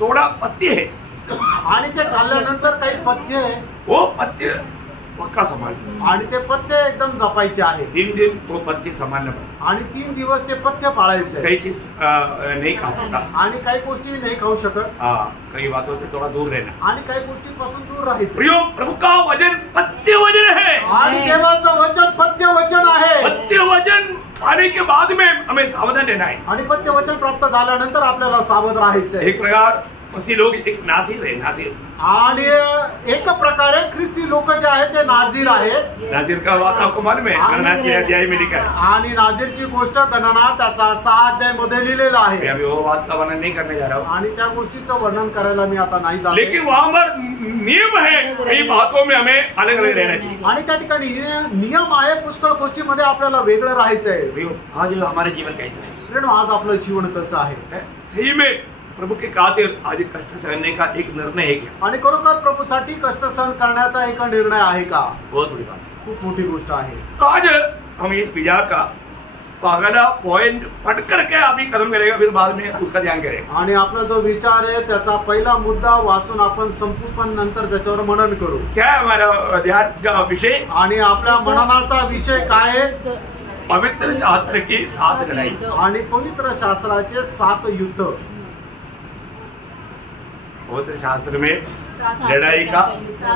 थोड़ा पत्ते है आणि ते खाल्ल्यानंतर काही पथ्य आहे, वो पत्ते पक्का संभाल, आणि ते पथ्य एकदम जपायचे आहे। 3 दिन वो पत्ते संभालना पड़ता, आणि 3 दिवस ते पथ्य पाळायचे। कई चीज नहीं खा सकता, आणि काही गोष्टी नाही खाऊ शकत, कई बातों से थोड़ा दूर रहना, आणि काही गोष्टींपासून दूर राहायचं। प्रियो, प्रभु का वचन पत्य वचन है, आणि देवाचं वचन पथ्य वचन आहे। पत्य वचन पाने के बाद में हमें सावधान रहना है, आणि पथ्य वचन प्राप्त झाल्यानंतर आपल्याला सावध राहायचं आहे। एक प्रकार मसीह लोग एक नासिर है, नासिर, आणि एक प्रकारे ख्रिस्ती लोक जे आहेत ते नाझीर आहे। नासिर का बात आपको मालूम है, गणनाचे अध्याय में लिखा है, आणि नाझीरची गोष्ट गणना त्याचा 6 अध्याय मध्ये लिहिलेला आहे। मैं अभी वो बात का वर्णन नहीं करने जा रहा हूँ, आणि त्या गोष्टीचं वर्णन करायला मी आता नाही जात, लेकिन वहां पर नियम है, कई बातों में हमें अलग अलग रहना चाहिए, आणि त्या ठिकाणी नियम आहे, पुष्कळ गोष्टीमध्ये आपल्याला वेगळं राहायचंय। आज हमारे जीवन कैसे है, प्रिय, आज आपलं जीवन कसं आहे? सही में प्रभु के खातिर आज कष्ट सहने का एक निर्णय है क्या? आणि खरोखर प्रभूसाठी कष्ट सहन करण्याचा एक निर्णय आहे का? बहुत बड़ी बात, खूप मोठी गोष्ट आहे। तो आज हम इस पिज़्ज़ा का अगला पॉइंट पढ़ करके अभी खत्म करेगा, फिर बाद में उसका ध्यान करेगा। आणि आपला जो विचार आहे त्याचा पहिला मुद्दा वाचून आपण संपू, पण नंतर त्याच्यावर मनन करू। क्या है हमारा ध्यान का विषय? आणि आपल्या मननाचा विषय काय आहे? पवित्र शास्त्र की 7 लड़ाई, आणि पवित्र शास्त्राचे 7 युद्ध। पवित्र शास्त्र में लड़ाई का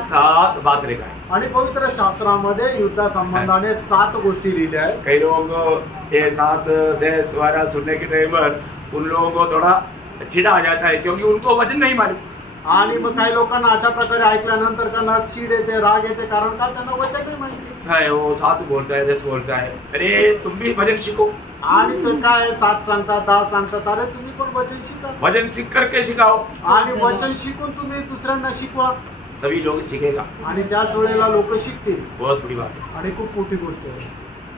7 बात लिखा है, आणि पवित्र शास्त्रामध्ये युद्धा संबंधाने 7 गोष्टी लिहिल्या आहेत। कई लोगों को ये 7 देश वारा सुनने के टाइम पर उन लोगों को थोड़ा चिढ़ा आ जाता है, क्योंकि उनको वचन नहीं मालूम, आणि मग काही लोकांना अशा प्रकारे ऐकल्यानंतर त्यांना चीड येते, राग येते, कारण का त्यांना वचन नाही माहिती। है वो 7 बोलता है, 10 बोलता है, अरे तुम भी वचन सीखो, आणि तो काय 7 सांगतात, 10 सांगतात, अरे तुम्ही पण वचन शिका, वचन सीख करके सिखाओ, आणि वचन शिकून तुम्ही दुसऱ्यांना शिकवा। तभी लोग सीखेगा। आणि त्याच वेळेला लोक शिकतील। बहुत बड़ी बात है आणि खूप मोठी गोष्ट आहे।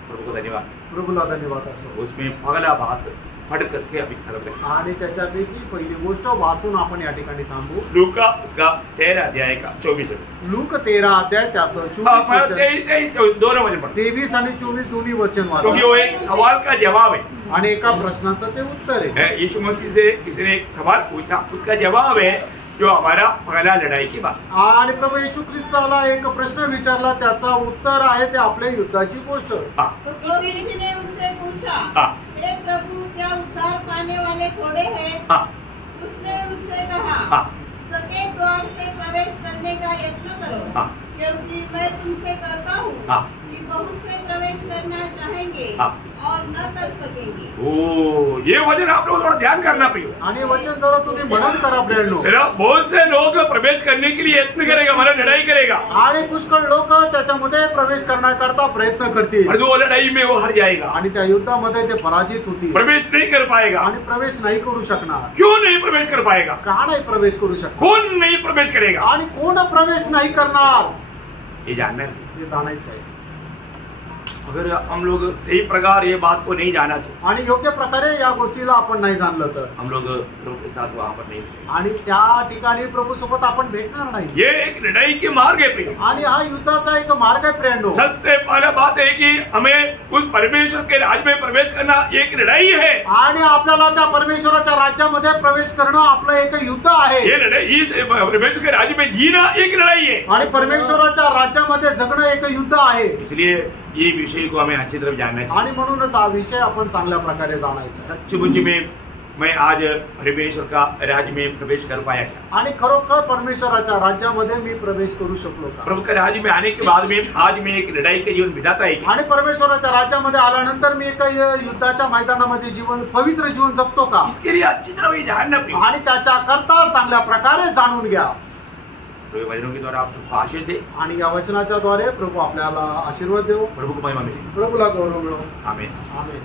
प्रभु को धन्यवाद। प्रभूला धन्यवाद असो। उसमें पगला बात पढ़ करके अभी खत्म है। आणि त्याच्यापैकी पहिली गोष्ट वाचून आपण या ठिकाणी थांबू। लूका उसका 13 अध्याय का 24 लूक 13 अध्याय त्याचं 24 23 दोनों वचन पढ़ो 23 आणि 24 दोन्ही वचन वाचा। क्योंकि वो एक सवाल का जवाब है आणि एका प्रश्नाचं ते उत्तर आहे। यीशु मसीह से किसी ने एक सवाल पूछा, उसका जवाब है जो हमारा पहला लड़ाई की बात। आणि प्रभू येशू ख्रिस्ताला एक प्रश्न विचारला, त्याचा उत्तर आहे ते आपल्या युद्धाची गोष्ट। तो किसी ने उससे पूछा, हे प्रभु क्या उद्धार पाने वाले थोड़े हैं? उसने उससे कहा, सके द्वार से प्रवेश करने का यत्न करो, क्योंकि मैं तुमसे कहता हूँ कि बहुत से प्रवेश करना चाहेंगे और न कर सकेंगे। ओ, ये वचन आप लोग थोड़ा ध्यान करना प्रियो। आणि वचन जरा तुम्ही मनन करा प्रियांनो। बहुत से लोग प्रवेश करने के लिए यत्न करेगा, मतलब लड़ाई करेगा, आणि पुष्कळ लोक त्याच्यामध्ये प्रवेश करण्याकरता प्रयत्न करतील, और वो लड़ाई में वो हार जाएगा आणि त्या युद्धामध्ये ते पराजित होतील, प्रवेश नहीं कर पाएगा। आणि प्रवेश नाही करू शकणार। क्यों नहीं प्रवेश कर पाएगा? का नाही प्रवेश करू शकणार? कौन नहीं प्रवेश करेगा? आणि कोण प्रवेश नाही करणार ये जानना है, हे जाणायचं आहे। अगर हम लोग सही प्रकार ये बात को नहीं जाना तो आणि योग्य प्रकारे या गोष्टीला आपण नाही जाणलं तर हम लोग प्रभु के साथ वहां पर नहीं मिलेंगे। आणि त्या ठिकाणी प्रभू सोबत आपण भेटणार नाही। ये एक लड़ाई के मार्ग है प्रियो, आणि हा युद्धाचा एक मार्ग आहे प्रियांनो। सबसे पहला बात है कि हमें उस परमेश्वर के राज में प्रवेश करना एक लड़ाई है। आणि आपल्याला त्या परमेश्वराच्या राज्यामध्ये प्रवेश करणं आपलं एक युद्ध आहे। ये लड़ाई, इस परमेश्वर के राज्य में जीना एक लड़ाई है, आणि परमेश्वराच्या राज्यामध्ये जगणं एक युद्ध आहे। इसलिए ये विषय को हमें अच्छी तरह जानना चाहिए। आणि म्हणूनच हा विषय आपण चांगल्या प्रकारे जाणायचा। सच्चमुच में मैं आज परमेश्वर का राज्य में प्रवेश कर पाया क्या? आणि खरोखर परमेश्वराच्या राज्यामध्ये मी प्रवेश करू शकलो का? प्रभु के राज्य में आने के बाद में आज मैं एक लड़ाई का जीवन बिताता है। आणि परमेश्वराच्या राज्यामध्ये आल्यानंतर मी एक युद्धाच्या मैदानामध्ये जीवन पवित्र जीवन जगतो का? इसके लिए अच्छी तरह ये जानना प्रियो। आणि त्याच्या करता चांगल्या प्रकारे जाणून घ्या। प्रभु वचनों के द्वारा आप सबको आशीष दे, आणि या वचनाच्या द्वारे प्रभू आपल्याला आशीर्वाद देव। प्रभु को महिमा मिले। प्रभूला गौरव मिळो। आमीन। आमेन।